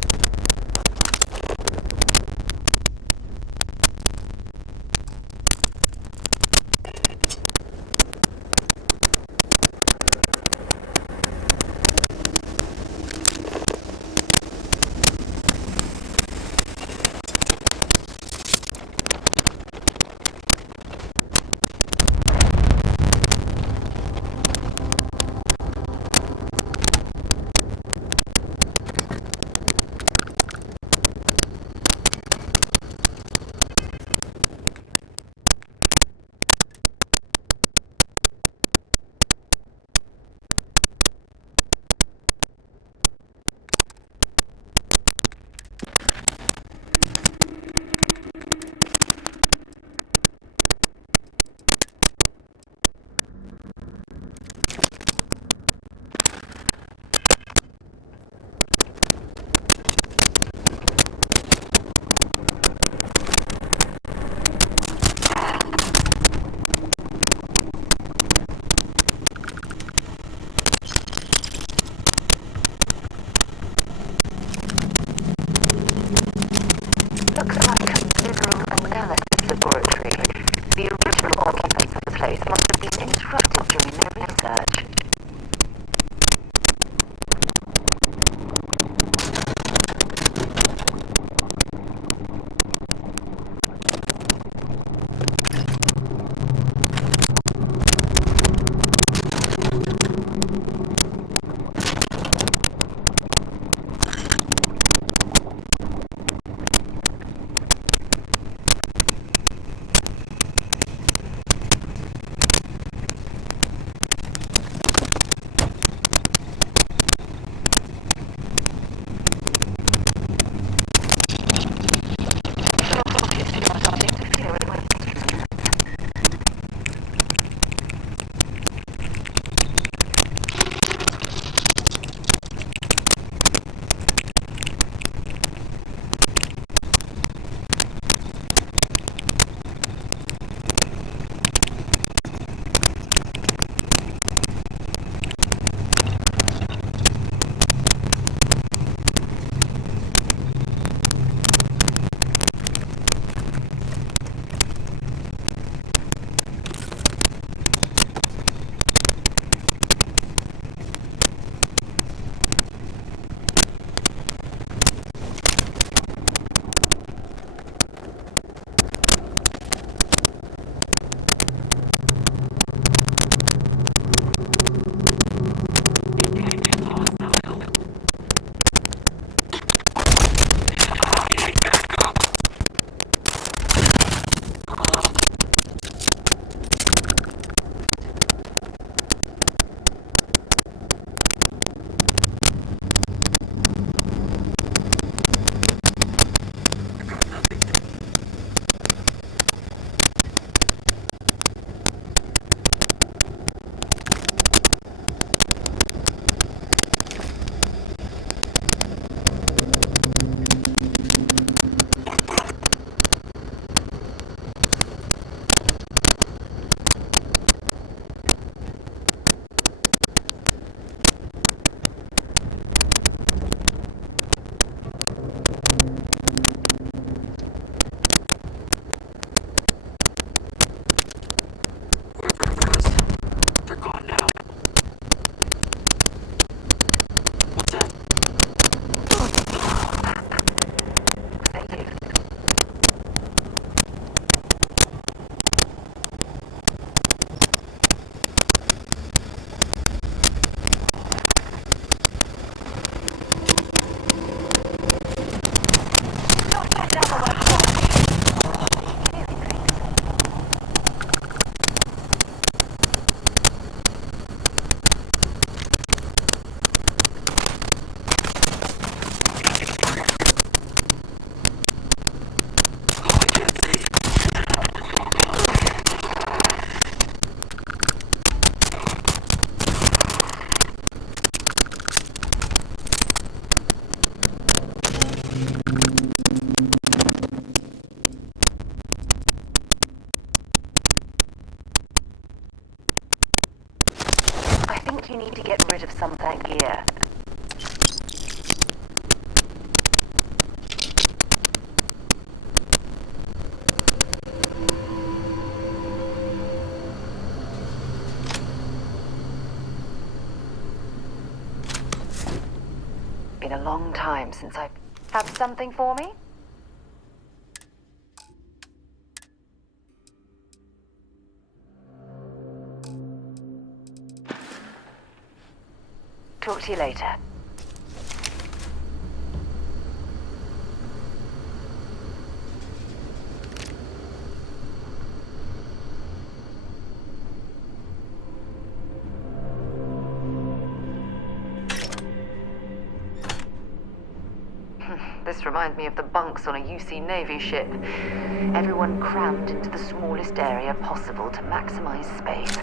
need to get rid of some of that gear. Been a long time since I've... Have something for me? Talk to you later. This reminds me of the bunks on a UC Navy ship. Everyone crammed into the smallest area possible to maximize space.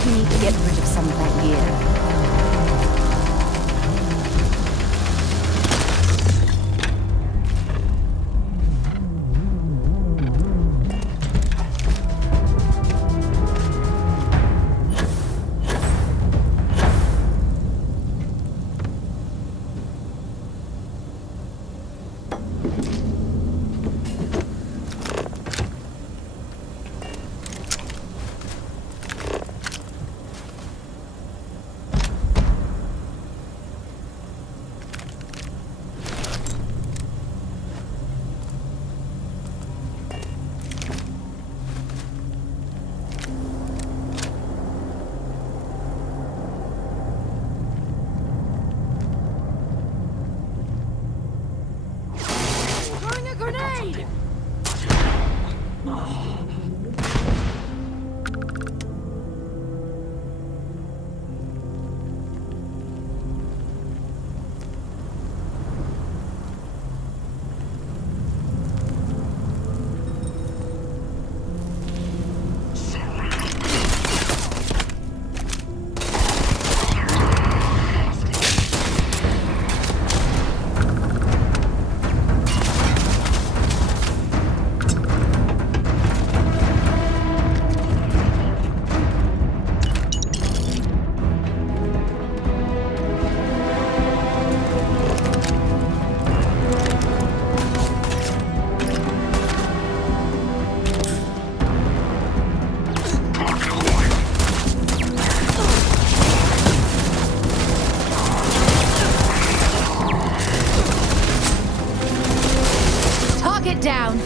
Suppose we need to get rid of some of that gear. Throwing a grenade! Target down!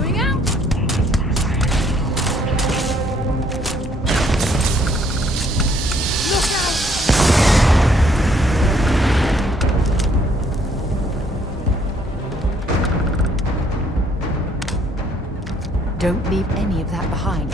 Going out! Look out! Don't leave any of that behind.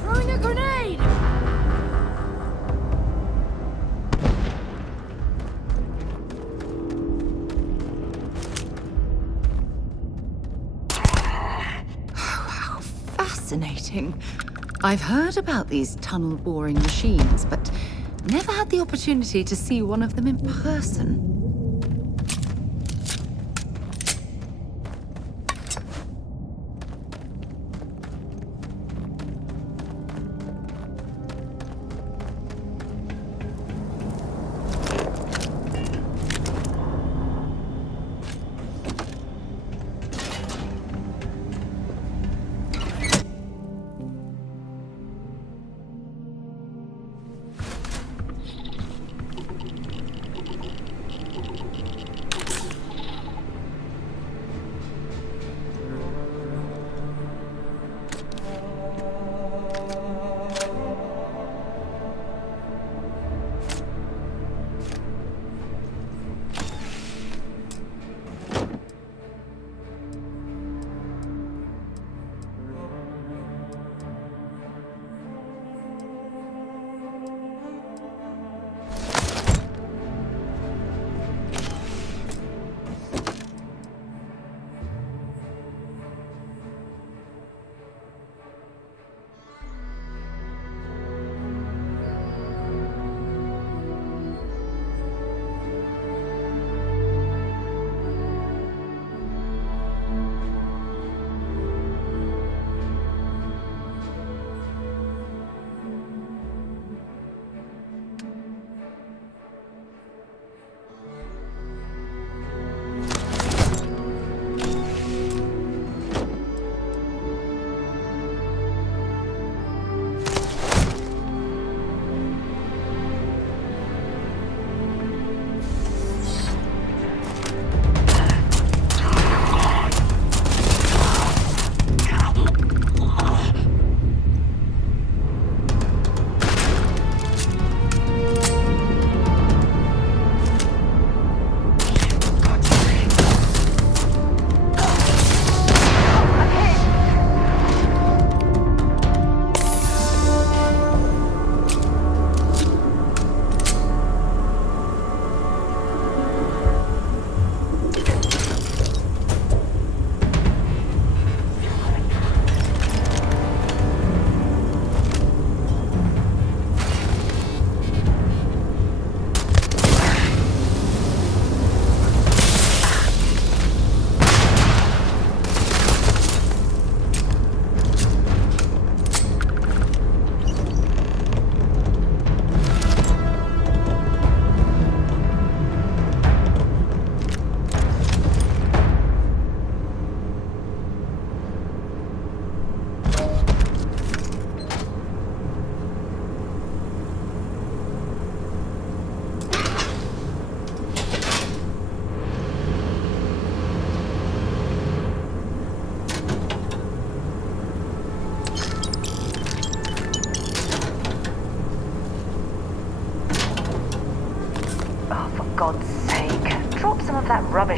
Throwing a grenade! Fascinating. I've heard about these tunnel boring machines, but never had the opportunity to see one of them in person.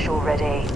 finish already.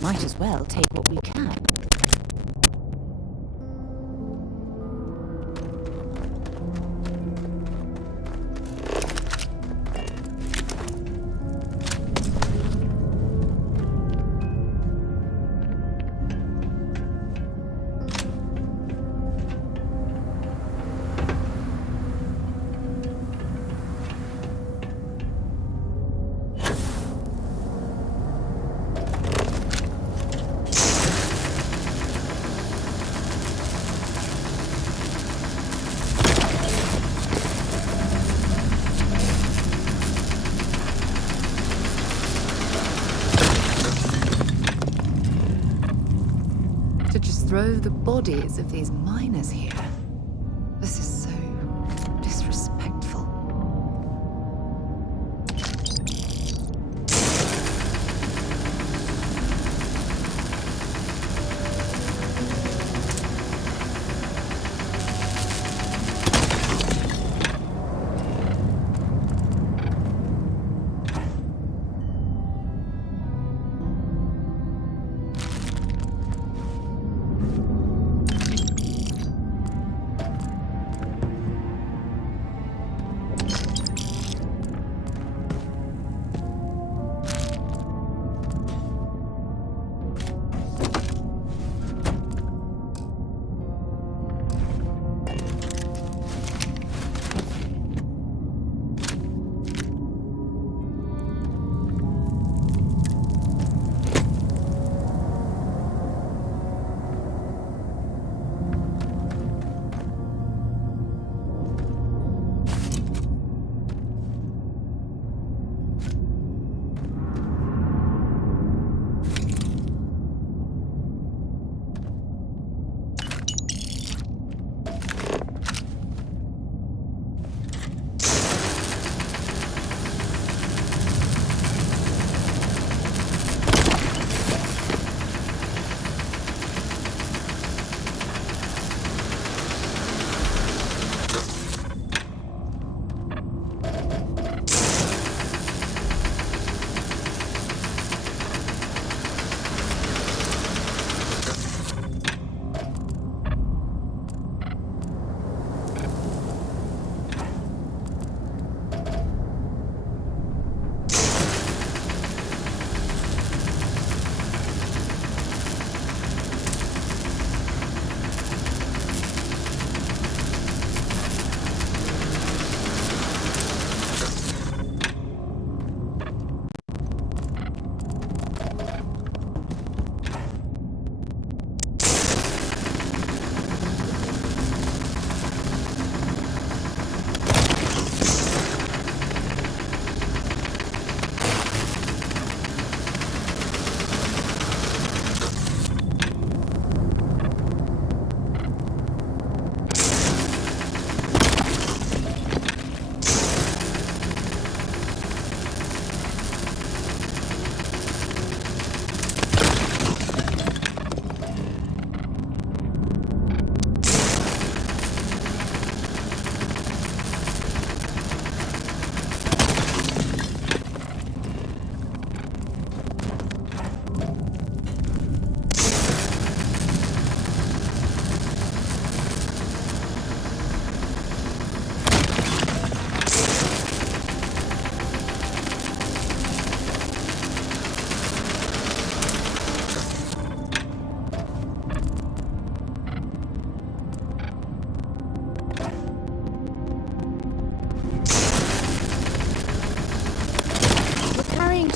Might as well take what we can. Throw the bodies of these miners here. This is so disrespectful.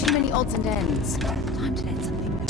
too many odds and ends. Time to let something go.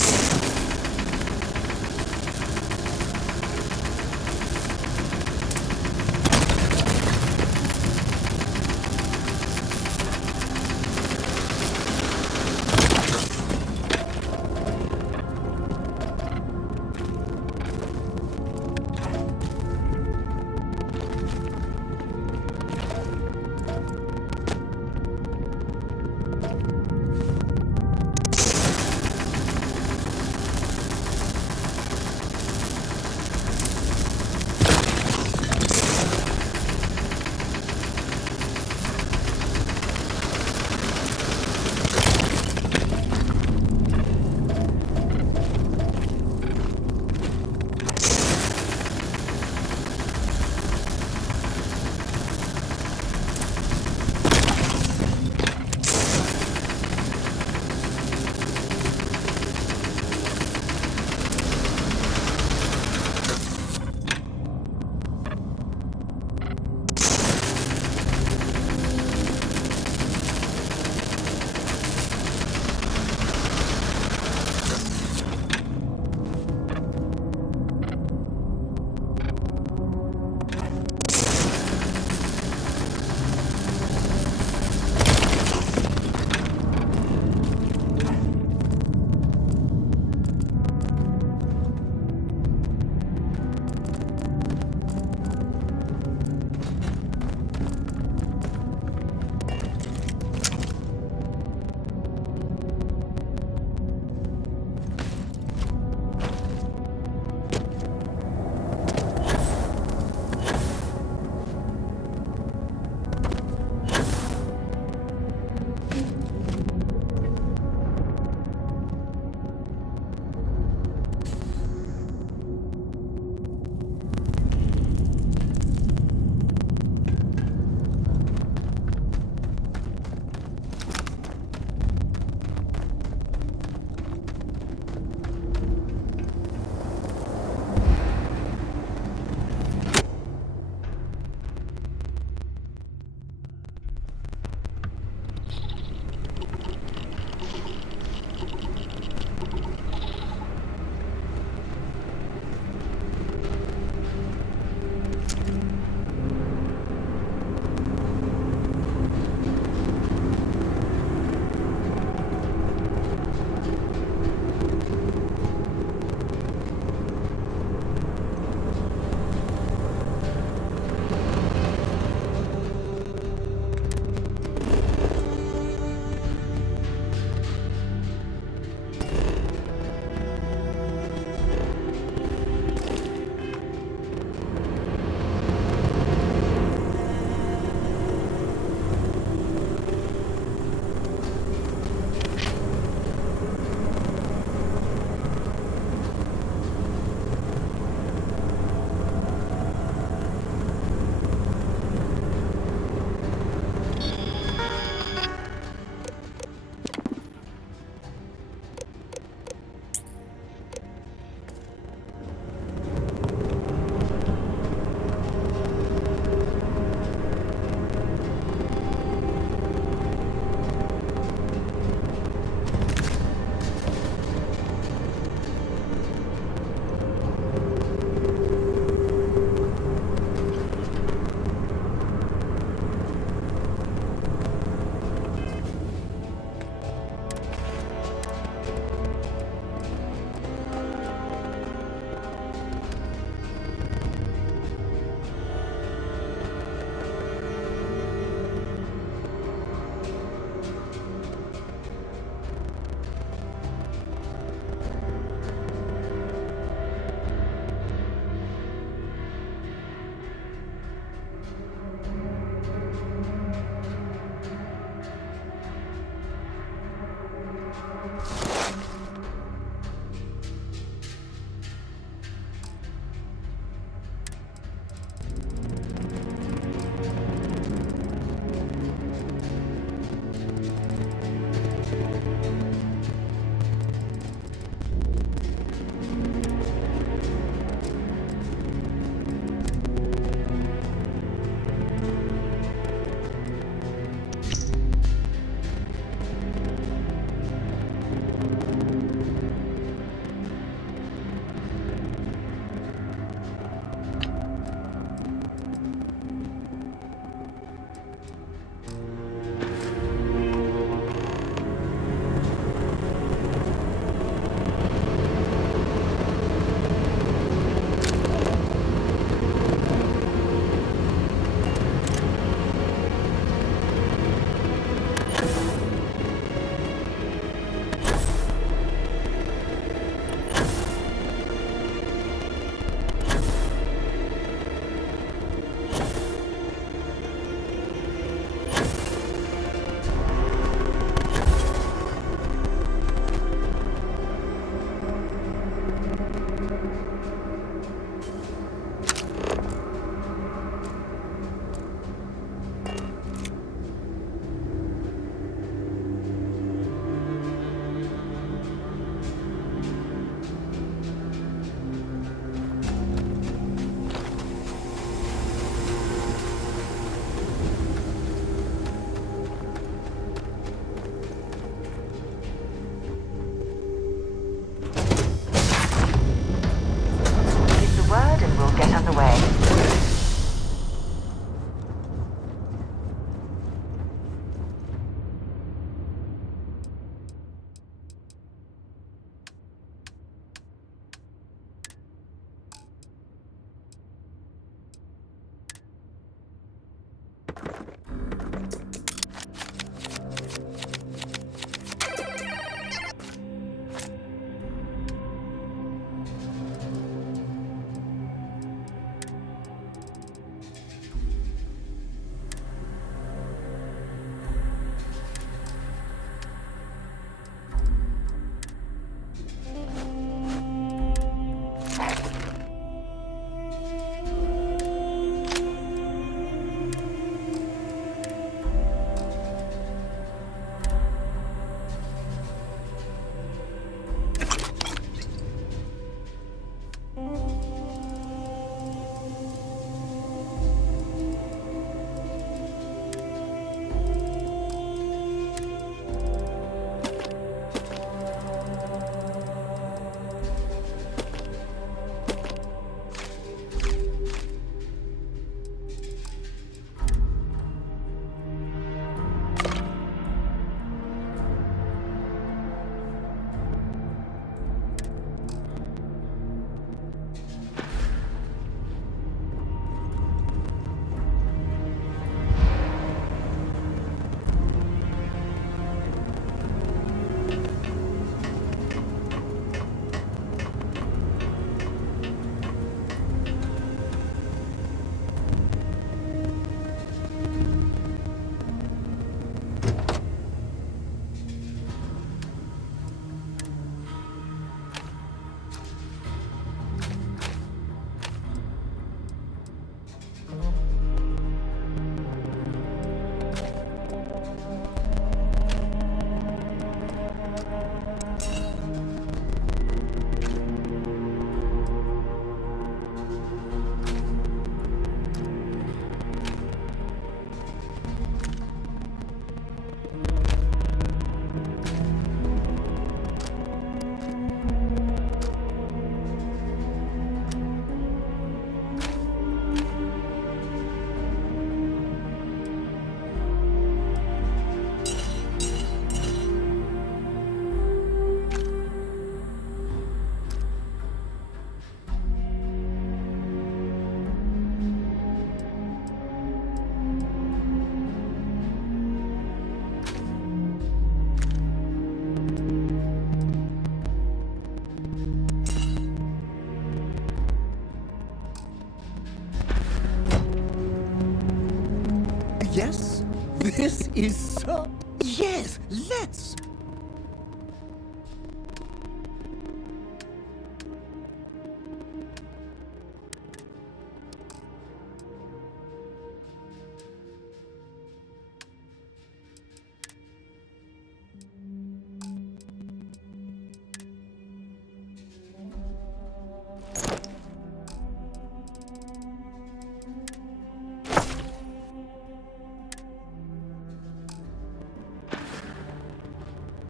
Yes? This is so... Yes, let's!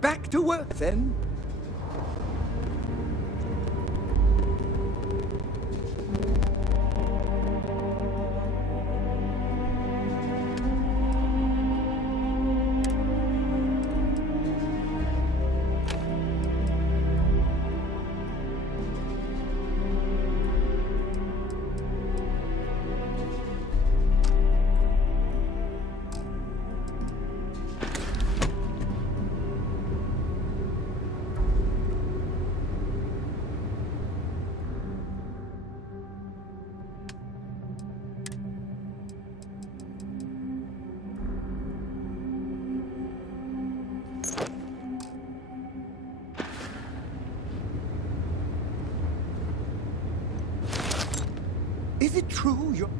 Back to work, then. Is it true you're...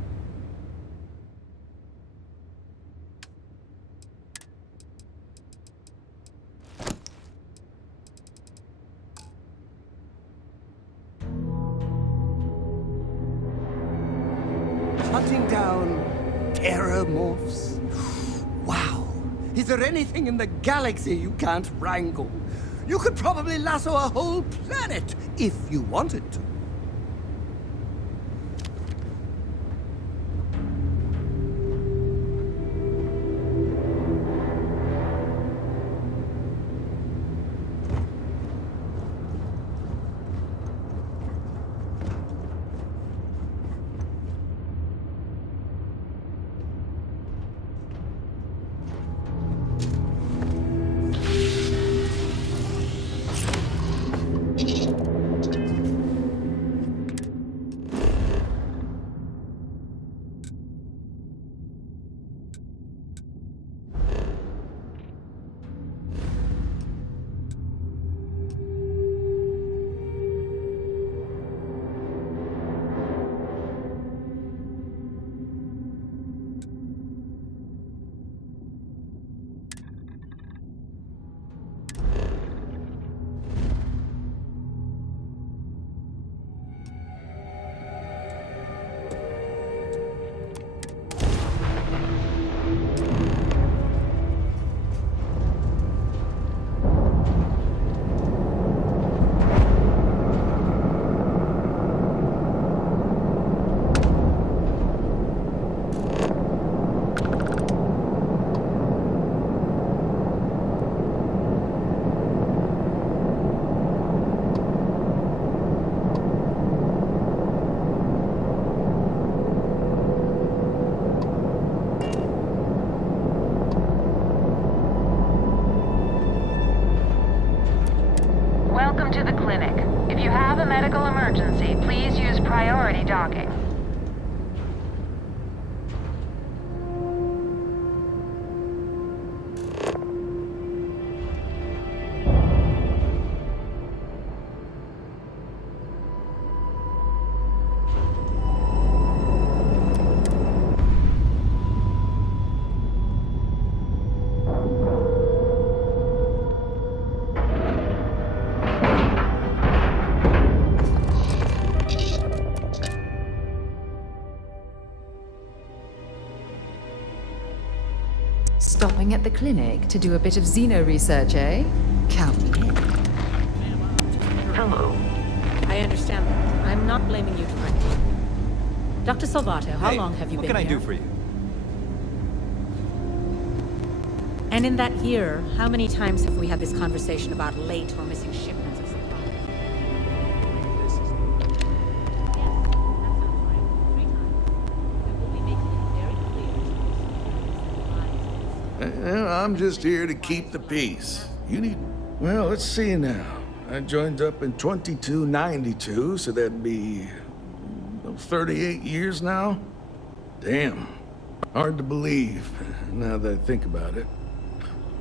hunting down terramorphs? Wow. Is there anything in the galaxy you can't wrangle? You could probably lasso a whole planet if you wanted to. Welcome to the clinic. If you have a medical emergency, please use priority docking. Stopping at the clinic to do a bit of xeno research, eh? Count me in. Hello. I understand that. I'm not blaming you directly. Dr. Salvato, how long have you been here? What can I do for you? And in that year, how many times have we had this conversation about late or missing shipments of supplies? I'm just here to keep the peace. You need... Well, let's see now. I joined up in 2292, so that'd be 38 years now? Damn. Hard to believe, now that I think about it.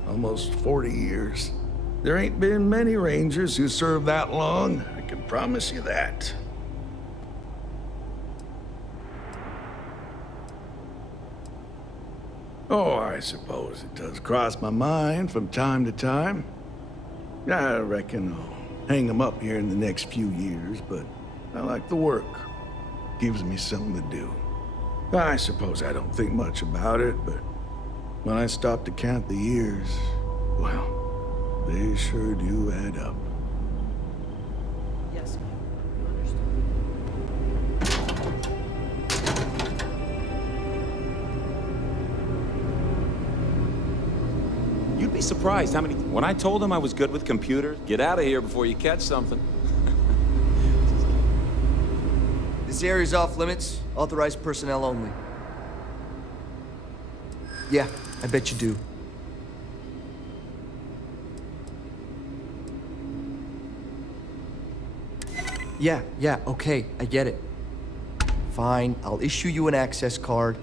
Almost 40 years. There ain't been many Rangers who served that long, I can promise you that. Oh, I suppose it does cross my mind from time to time. I reckon I'll hang them up here in the next few years, but I like the work. Gives me something to do. I suppose I don't think much about it, but when I stop to count the years, well, they sure do add up. Yes, ma'am. You'd be surprised how many... When I told him I was good with computers... Get out of here before you catch something. This area's off limits. Authorized personnel only. Yeah, I bet you do. Yeah, okay, I get it. Fine, I'll issue you an access card.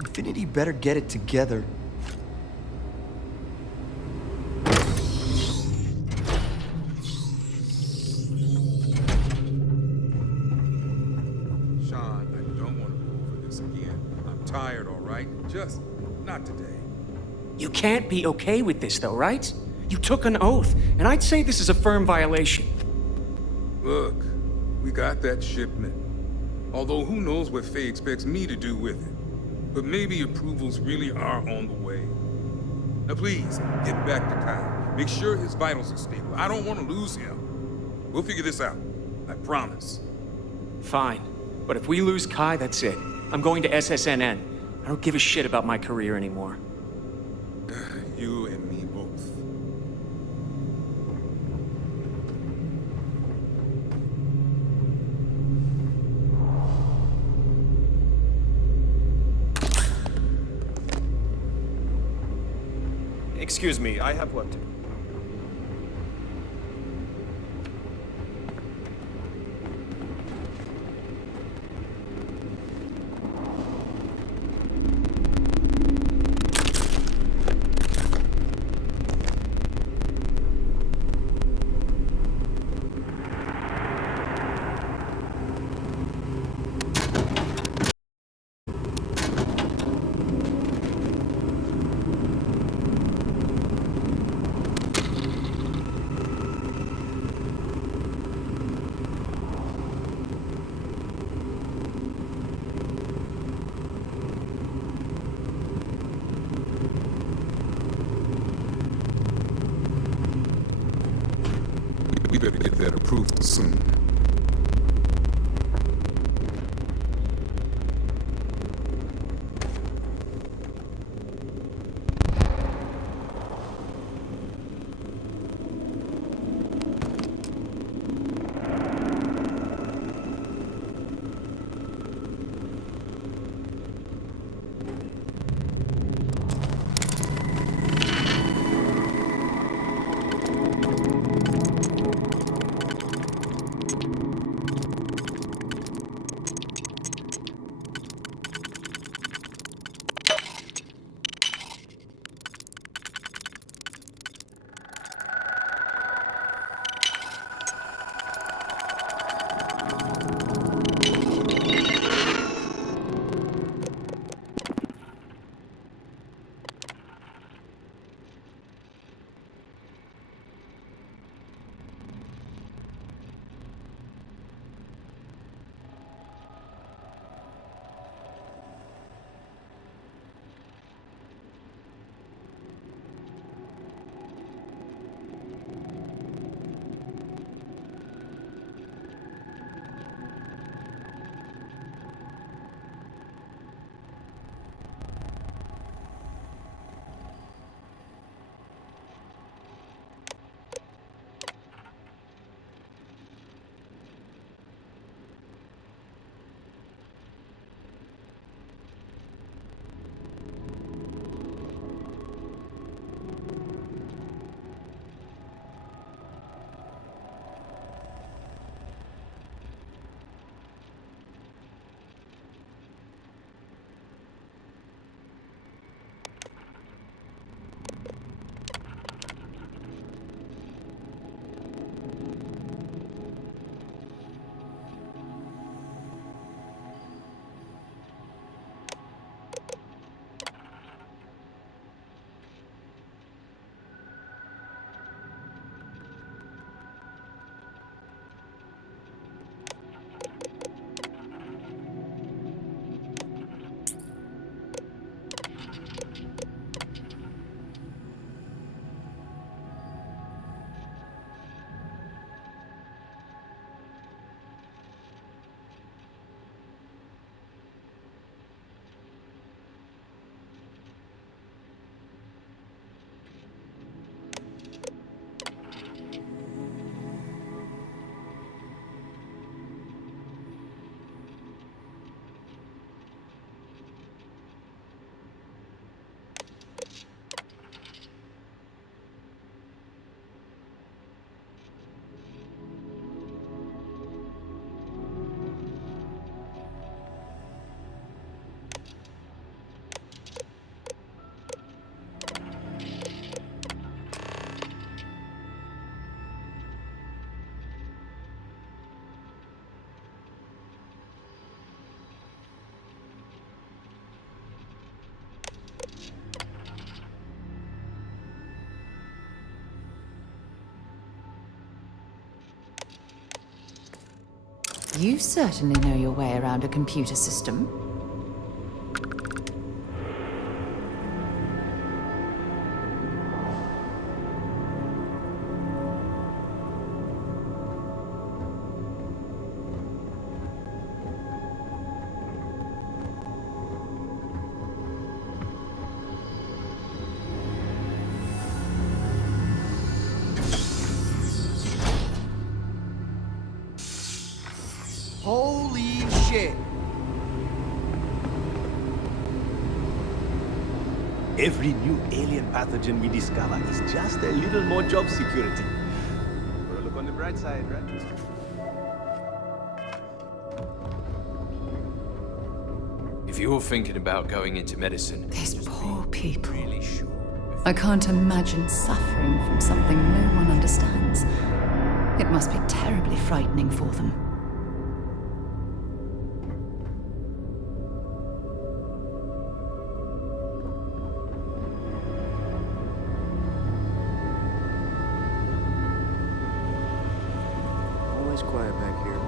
Infinity better get it together. Sean, right? Just not today. You can't be okay with this, though, right? You took an oath, and I'd say this is a firm violation. Look, we got that shipment. Although who knows what Faye expects me to do with it. But maybe approvals really are on the way. Now please, get back to Kyle. Make sure his vitals are stable. I don't want to lose him. We'll figure this out. I promise. Fine. But if we lose Kai, that's it. I'm going to SSNN. I don't give a shit about my career anymore. You and me both. Excuse me, I have work to do. We better get that approval soon. You certainly know your way around a computer system. Holy shit! Every new alien pathogen we discover is just a little more job security. Or look on the bright side, right? If you're thinking about going into medicine, These poor people. really sure. I can't imagine suffering from something no one understands. It must be terribly frightening for them. Always quiet back here.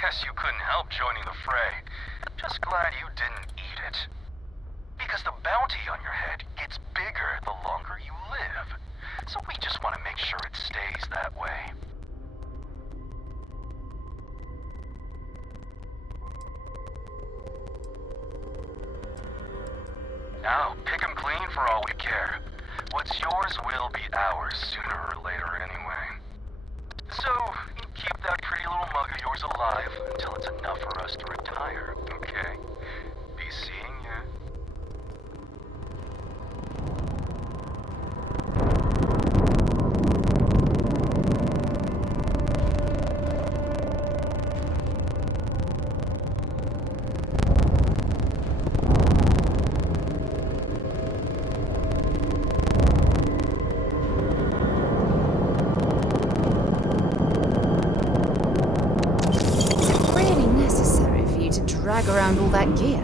Guess you couldn't help joining the fray. Just glad you didn't eat it. Because the bounty on your head gets bigger the longer you live. So we just want to make sure it stays that way. Now, pick 'em clean for all we care. What's yours will be ours sooner or later anyway. So, keep that pretty little mug of yours alive until it's enough for us to retire, okay? Be seeing ya. Drag around all that gear.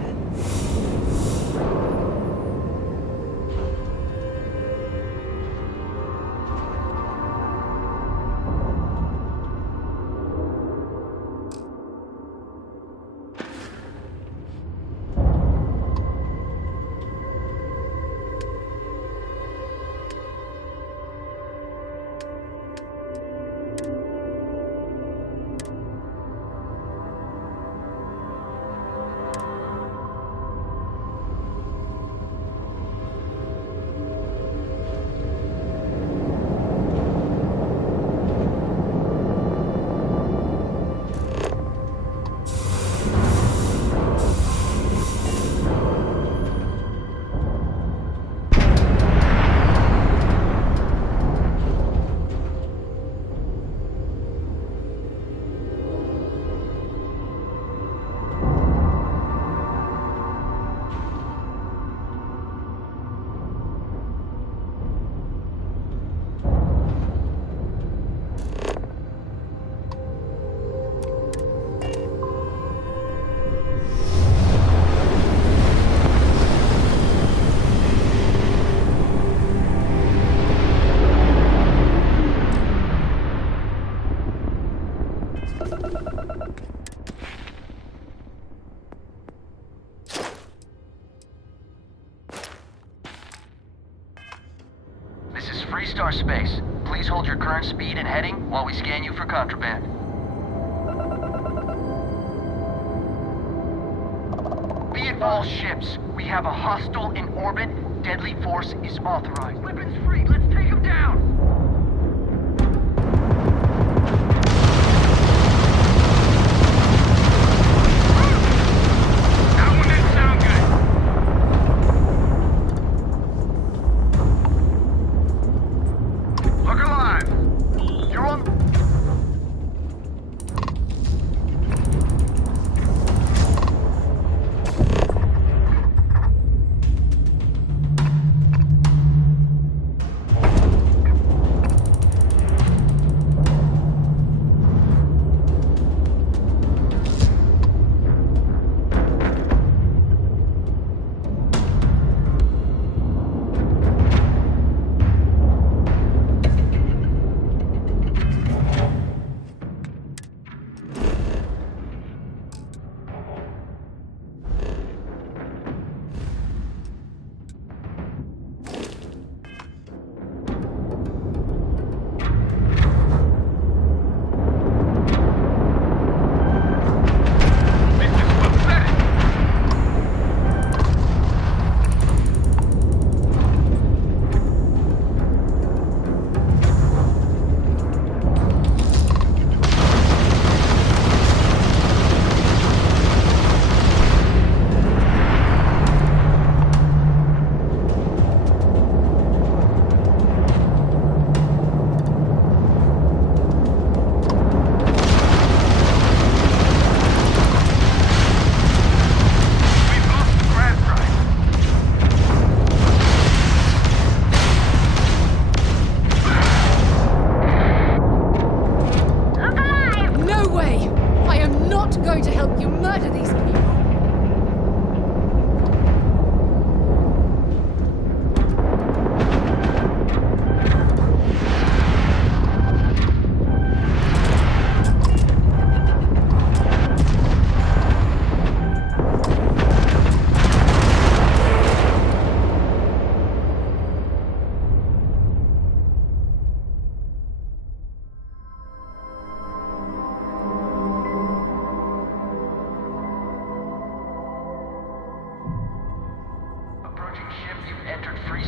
Star Space. Please hold your current speed and heading while we scan you for contraband. Be at all ships. We have a hostile in orbit. Deadly force is authorized. Weapons free. Let's take him down!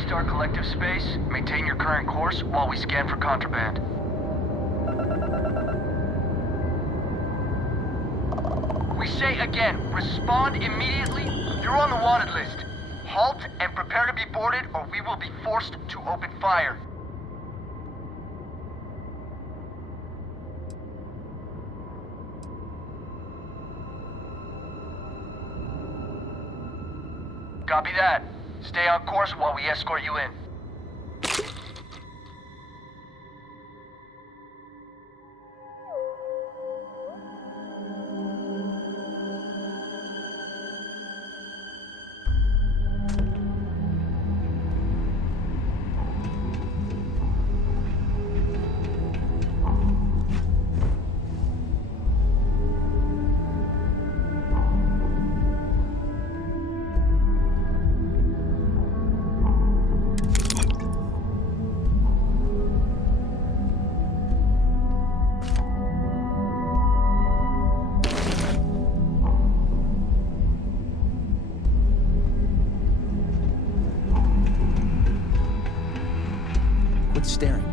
restart collective space. Maintain your current course while we scan for contraband. We say again, respond immediately. You're on the wanted list. Halt and prepare to be boarded, or we will be forced to open fire. Copy that. Stay on course while we escort you in. Quit staring.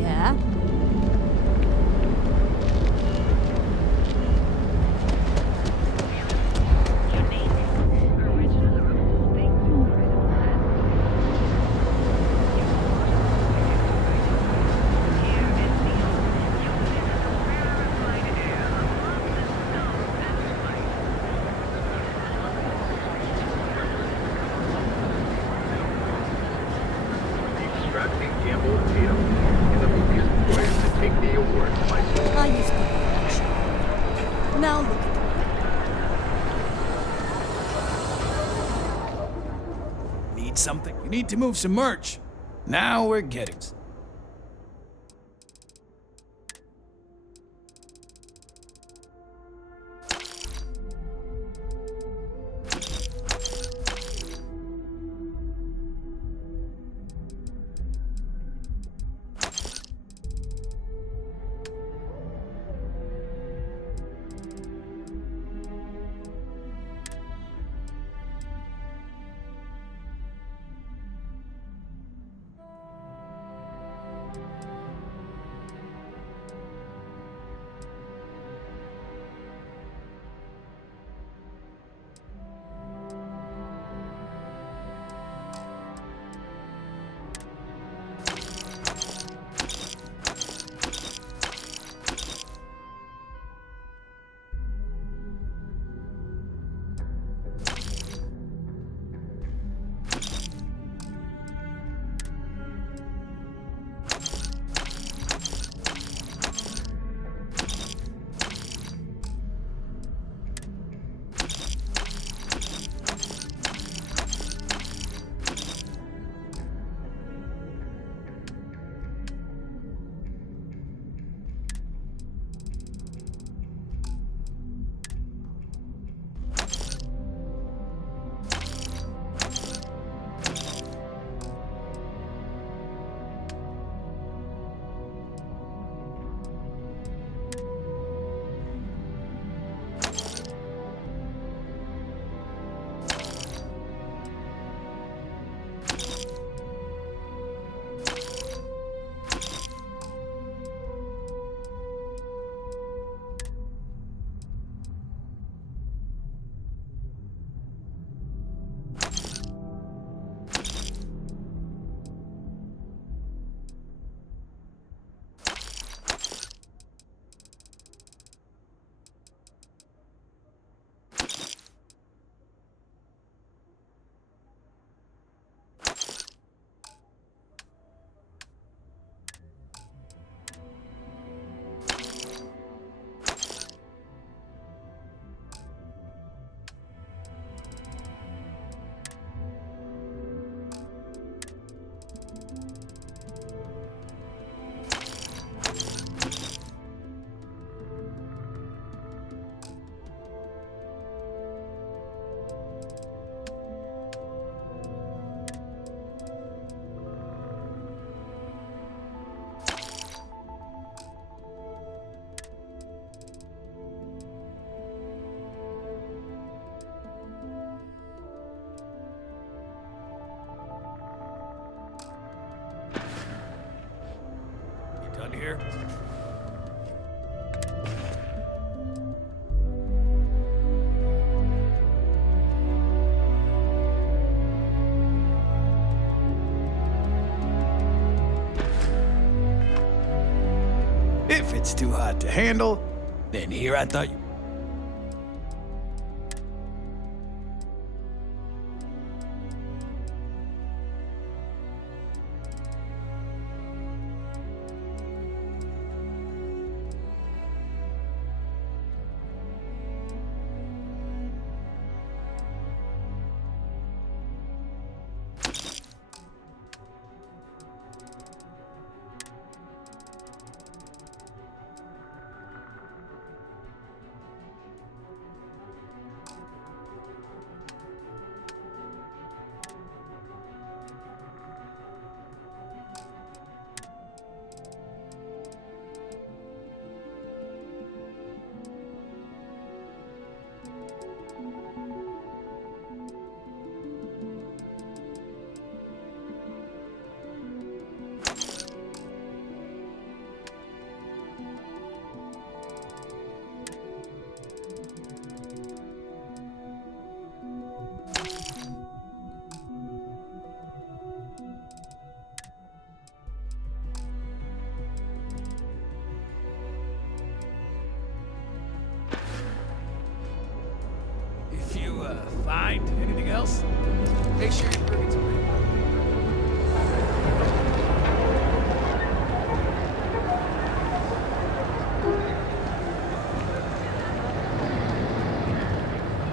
Yeah? Extracting Gamble and Tatum. And the movie is poised to take the award by I used to be that shit. Now look at Need something? You need to move some merch. Now we're getting. Done here? If it's too hot to handle, then here I thought you... If you, find anything else, make sure you bring it to me.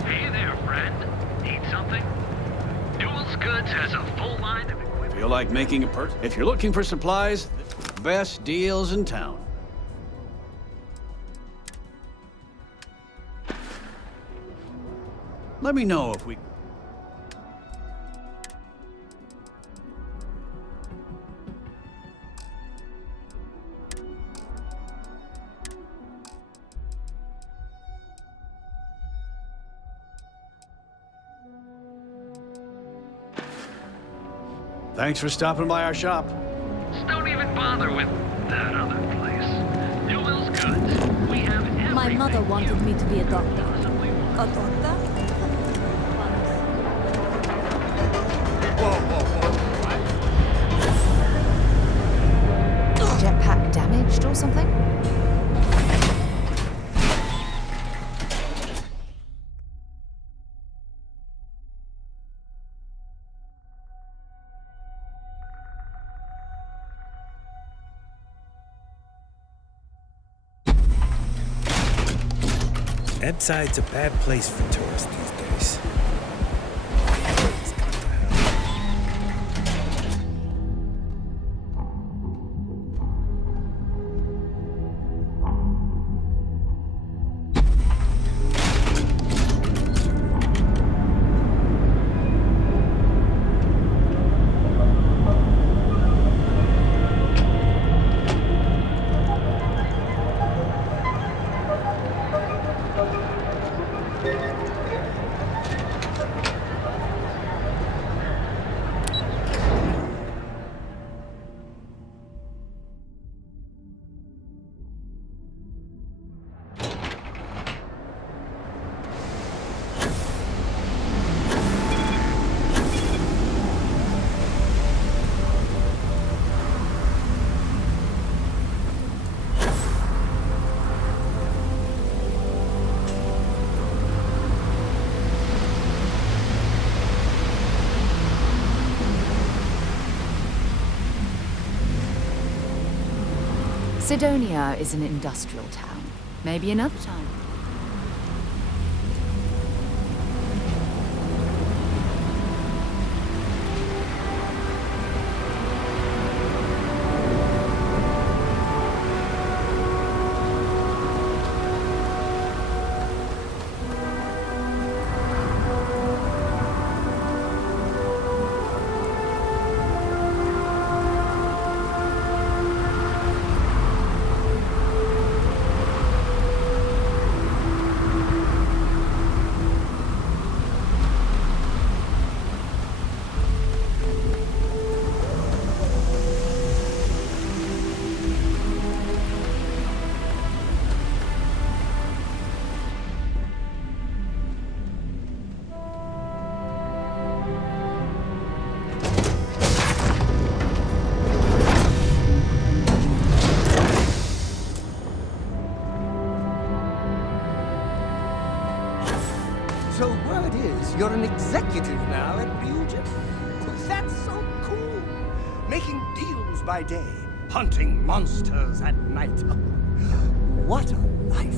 Hey there, friend. Need something? Duels Goods has a full line of equipment. Feel like making a purchase? If you're looking for supplies, best deals in town. Let me know if we... Thanks for stopping by our shop. Don't even bother with that other place. Duels Goods. We have everything. My mother wanted me to be a doctor. A doctor? Jetpack damaged or something? Edside's a bad place for tourists these days. Sidonia is an industrial town. Maybe another time. You're an executive now at Ryujin. That's so cool. Making deals by day, hunting monsters at night. What a life.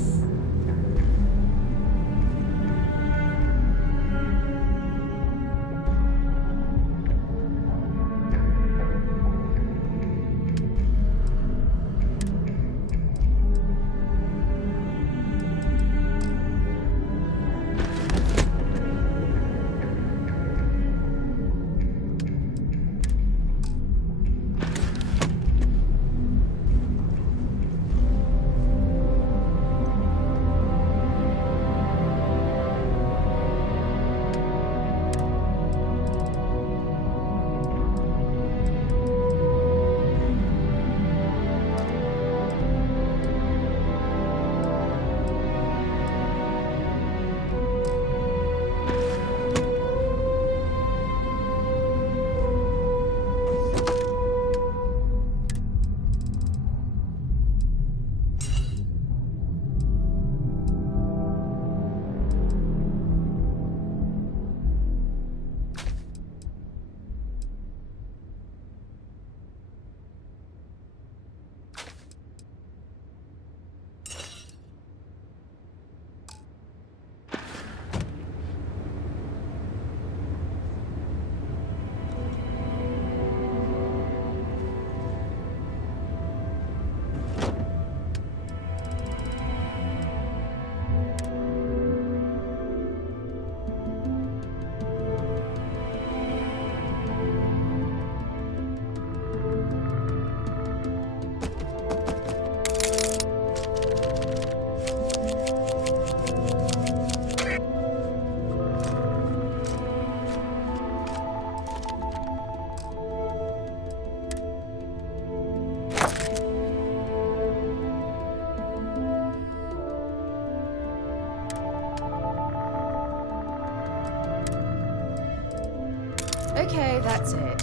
Okay, that's it.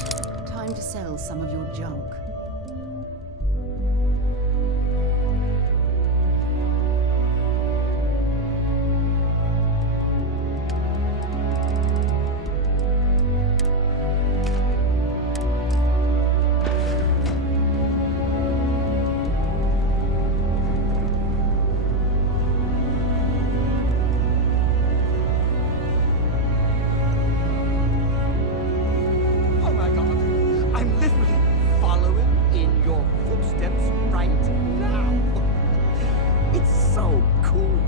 Time to sell some of your junk. Oh my god, I'm literally following in your footsteps right now. It's so cool.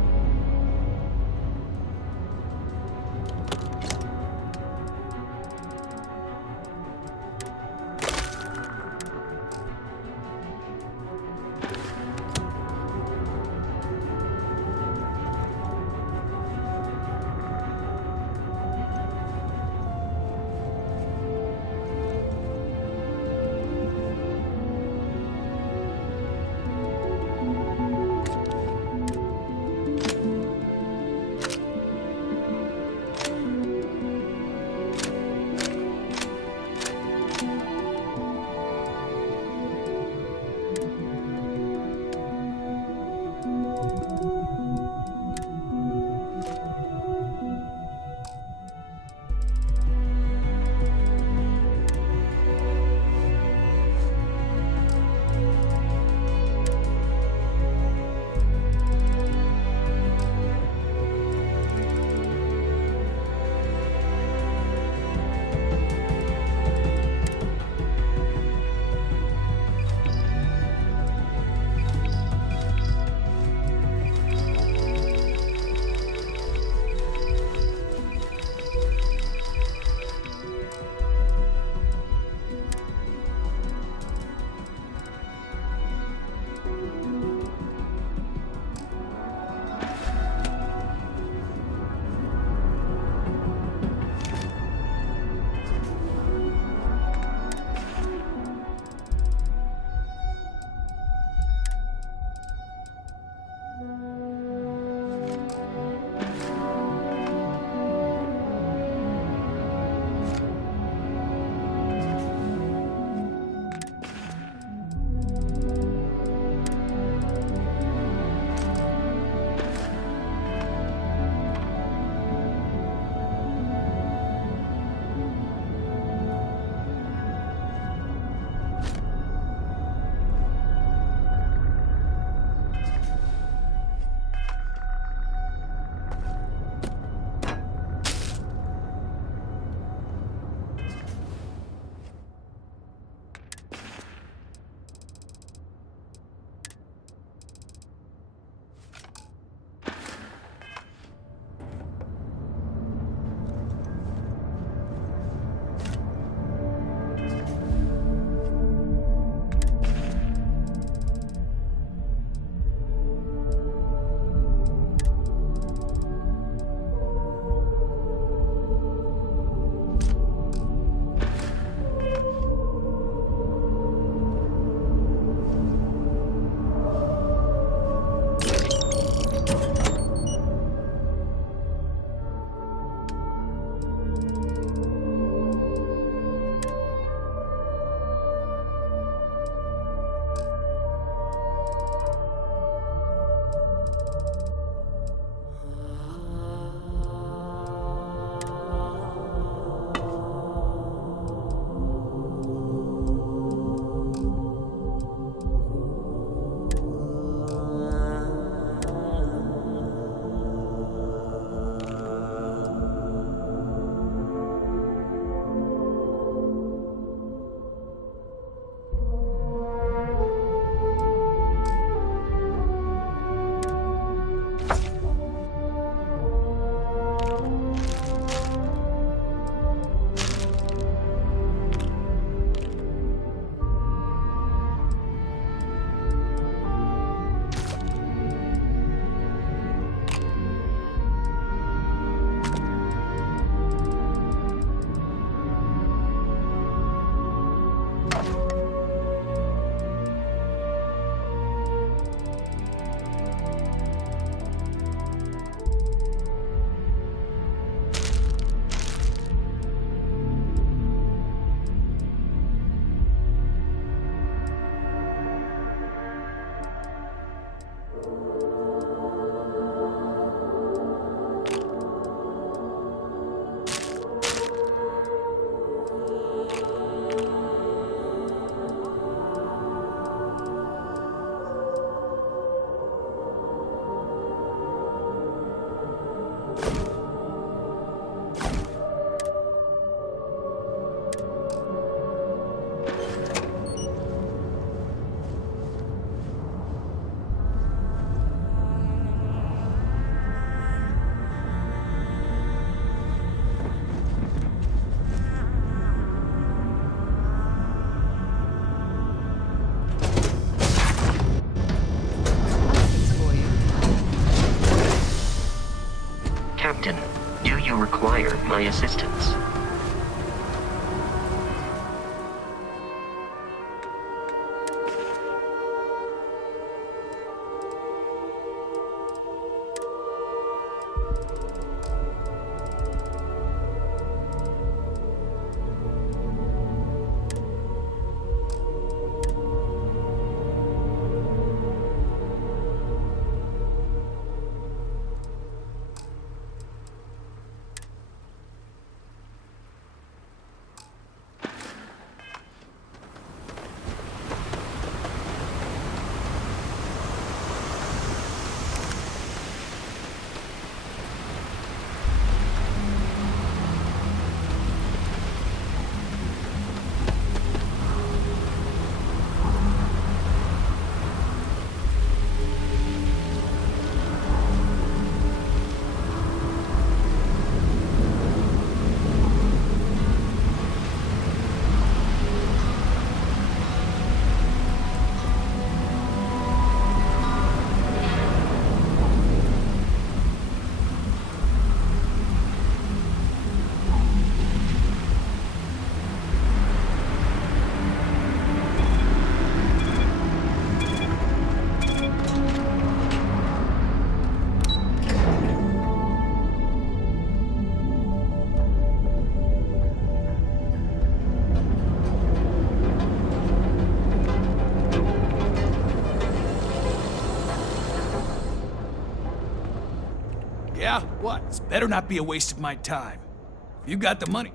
Captain, do you require my assistance? Yeah? What? This better not be a waste of my time. You got the money.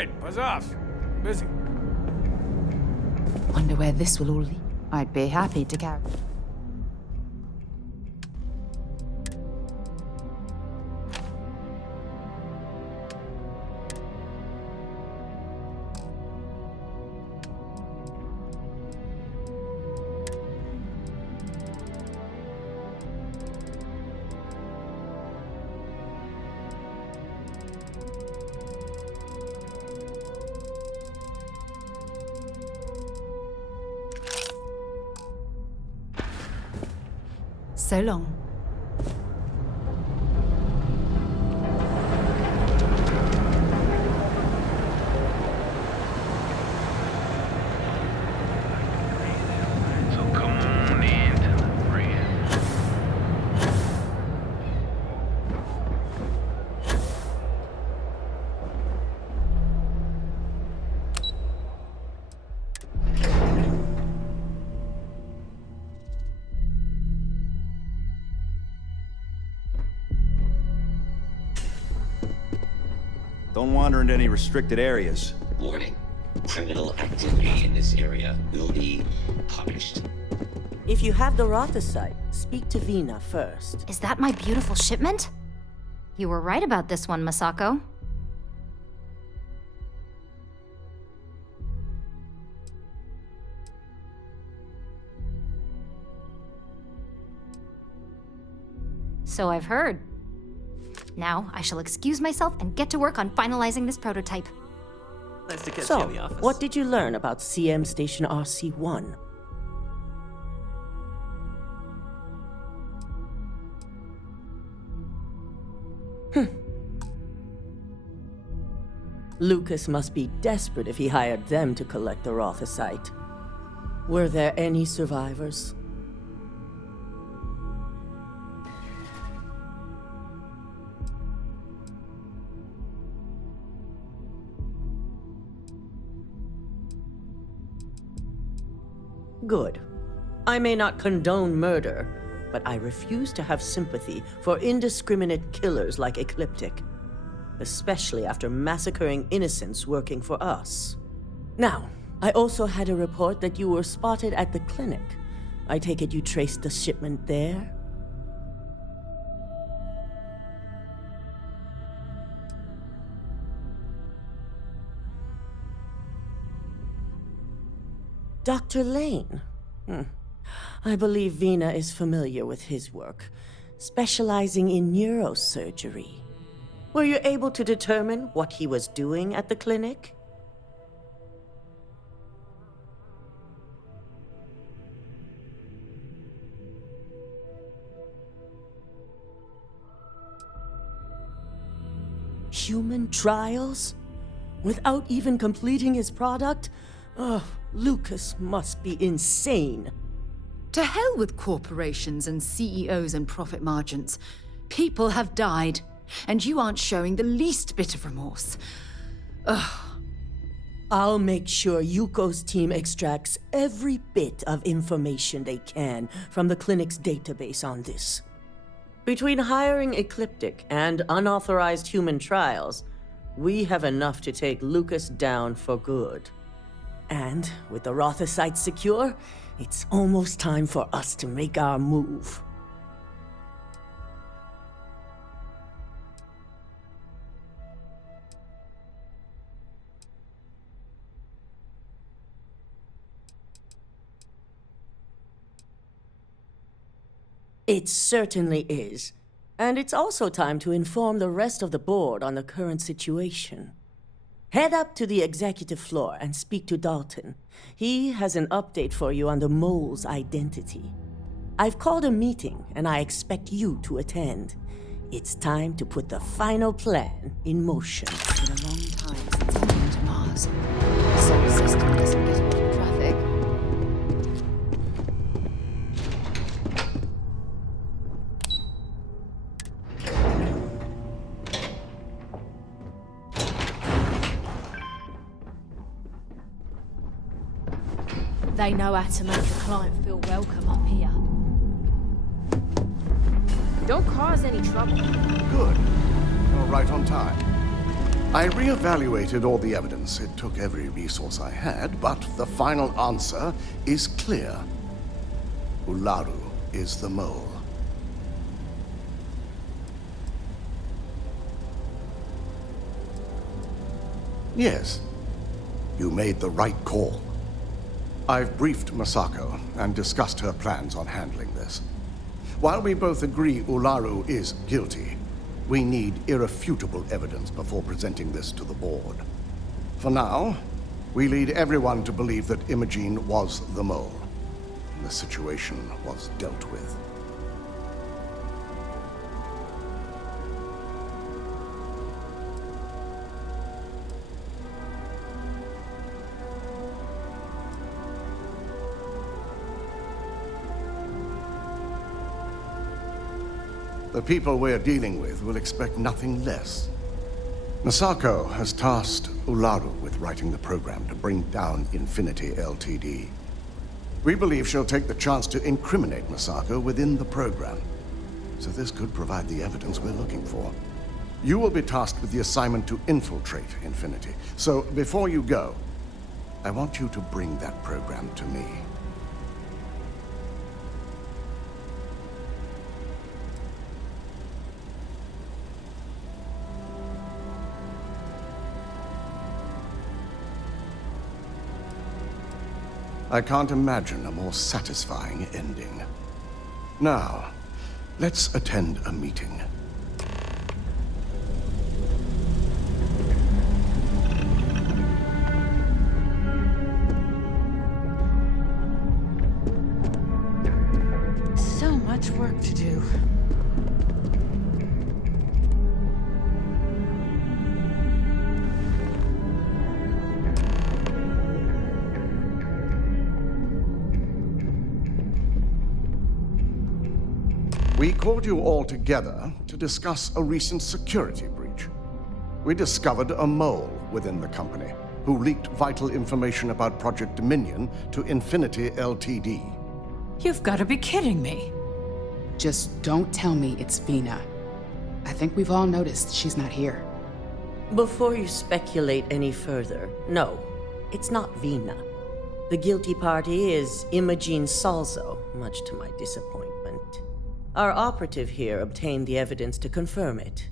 right, buzz off. Busy. Wonder where this will all lead. I'd be happy to carry. So long. So come on in to the bridge. Don't wander into any restricted areas. Warning. Criminal activity in this area will be punished. If you have the Rothosite, speak to Vina first. Is that my beautiful shipment? You were right about this one, Masako. So I've heard. Now, I shall excuse myself and get to work on finalizing this prototype. Nice to catch So, you in the office. what did you learn about CM Station RC-1? Lucas must be desperate if he hired them to collect the Rothosite. Were there any survivors? Good. I may not condone murder, but I refuse to have sympathy for indiscriminate killers like Ecliptic, especially after massacring innocents working for us. Now, I also had a report that you were spotted at the clinic. I take it you traced the shipment there? Dr. Lane? I believe Vina is familiar with his work, specializing in neurosurgery. Were you able to determine what he was doing at the clinic? Human trials? Without even completing his product? Ugh. Lucas must be insane. To hell with corporations and CEOs and profit margins. People have died, and you aren't showing the least bit of remorse. Ugh. I'll make sure Yuko's team extracts every bit of information they can from the clinic's database on this. Between hiring Ecliptic and unauthorized human trials, we have enough to take Lucas down for good. And with the Rothosite secure, it's almost time for us to make our move. It certainly is. And it's also time to inform the rest of the board on the current situation. Head up to the executive floor and speak to Dalton. He has an update for you on the mole's identity. I've called a meeting, and I expect you to attend. It's time to put the final plan in motion. It's been a long time since I've been to Mars. The solar system doesn't get a lot of traffic. They know how to make a client feel welcome up here. Don't cause any trouble. Good. You're right on time. I reevaluated all the evidence. It took every resource I had, but the final answer is clear. Ularu is the mole. Yes, you made the right call. I've briefed Masako and discussed her plans on handling this. While we both agree Ularu is guilty, we need irrefutable evidence before presenting this to the board. For now, we lead everyone to believe that Imogene was the mole, and the situation was dealt with. The people we're dealing with will expect nothing less. Masako has tasked Ularu with writing the program to bring down Infinity Ltd. We believe she'll take the chance to incriminate Masako within the program, so this could provide the evidence we're looking for. You will be tasked with the assignment to infiltrate Infinity, so before you go, I want you to bring that program to me. I can't imagine a more satisfying ending. Now, let's attend a meeting. So much work to do. We called you all together to discuss a recent security breach. We discovered a mole within the company who leaked vital information about Project Dominion to Infinity Ltd. You've got to be kidding me. Just don't tell me it's Vina. I think we've all noticed she's not here. Before you speculate any further, no, it's not Vina. The guilty party is Imogene Salzo, much to my disappointment. Our operative here obtained the evidence to confirm it.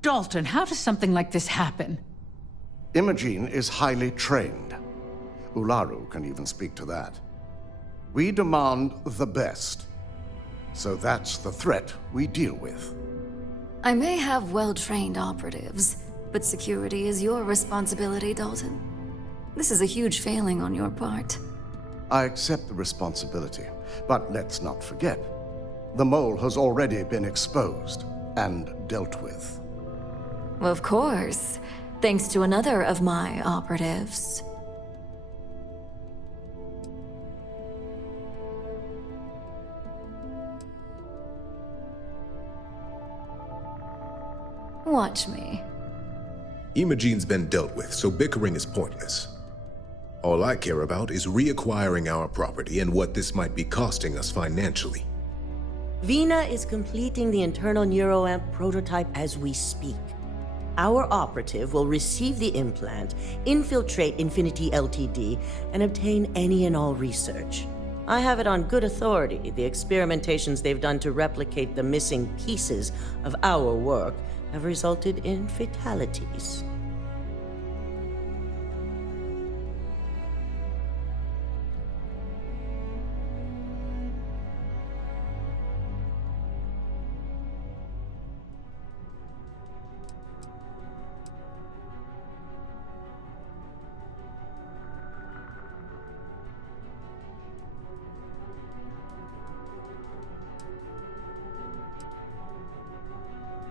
Dalton, how does something like this happen? Imogene is highly trained. Ularu can even speak to that. We demand the best. So that's the threat we deal with. I may have well-trained operatives, but security is your responsibility, Dalton. This is a huge failing on your part. I accept the responsibility, but let's not forget, the mole has already been exposed and dealt with. Of course, thanks to another of my operatives. Watch me. Imogene's been dealt with, so bickering is pointless. All I care about is reacquiring our property and what this might be costing us financially. Vina is completing the internal neuroamp prototype as we speak. Our operative will receive the implant, infiltrate Infinity Ltd, and obtain any and all research. I have it on good authority the experimentations they've done to replicate the missing pieces of our work have resulted in fatalities.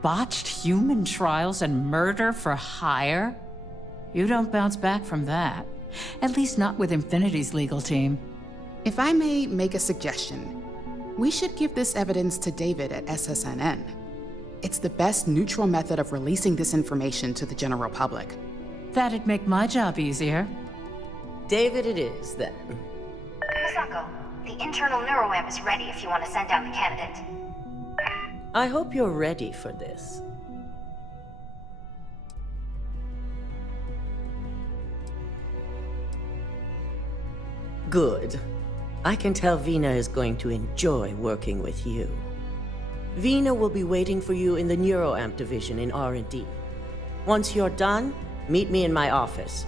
Botched human trials and murder for hire? You don't bounce back from that. At least not with Infinity's legal team. If I may make a suggestion, We should give this evidence to David at SSNN. It's the best neutral method of releasing this information to the general public. That'd make my job easier. David it is, then. Masako, the internal neuroamp is ready if you want to send down the candidate. I hope you're ready for this. Good. I can tell Vina is going to enjoy working with you. Vina will be waiting for you in the neuroamp division in R&D. Once you're done, meet me in my office.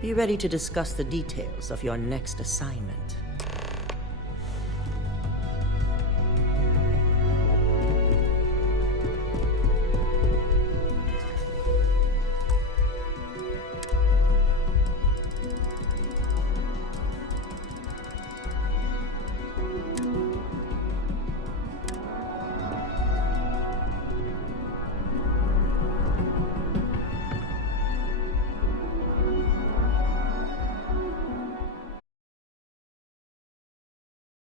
Be ready to discuss the details of your next assignment.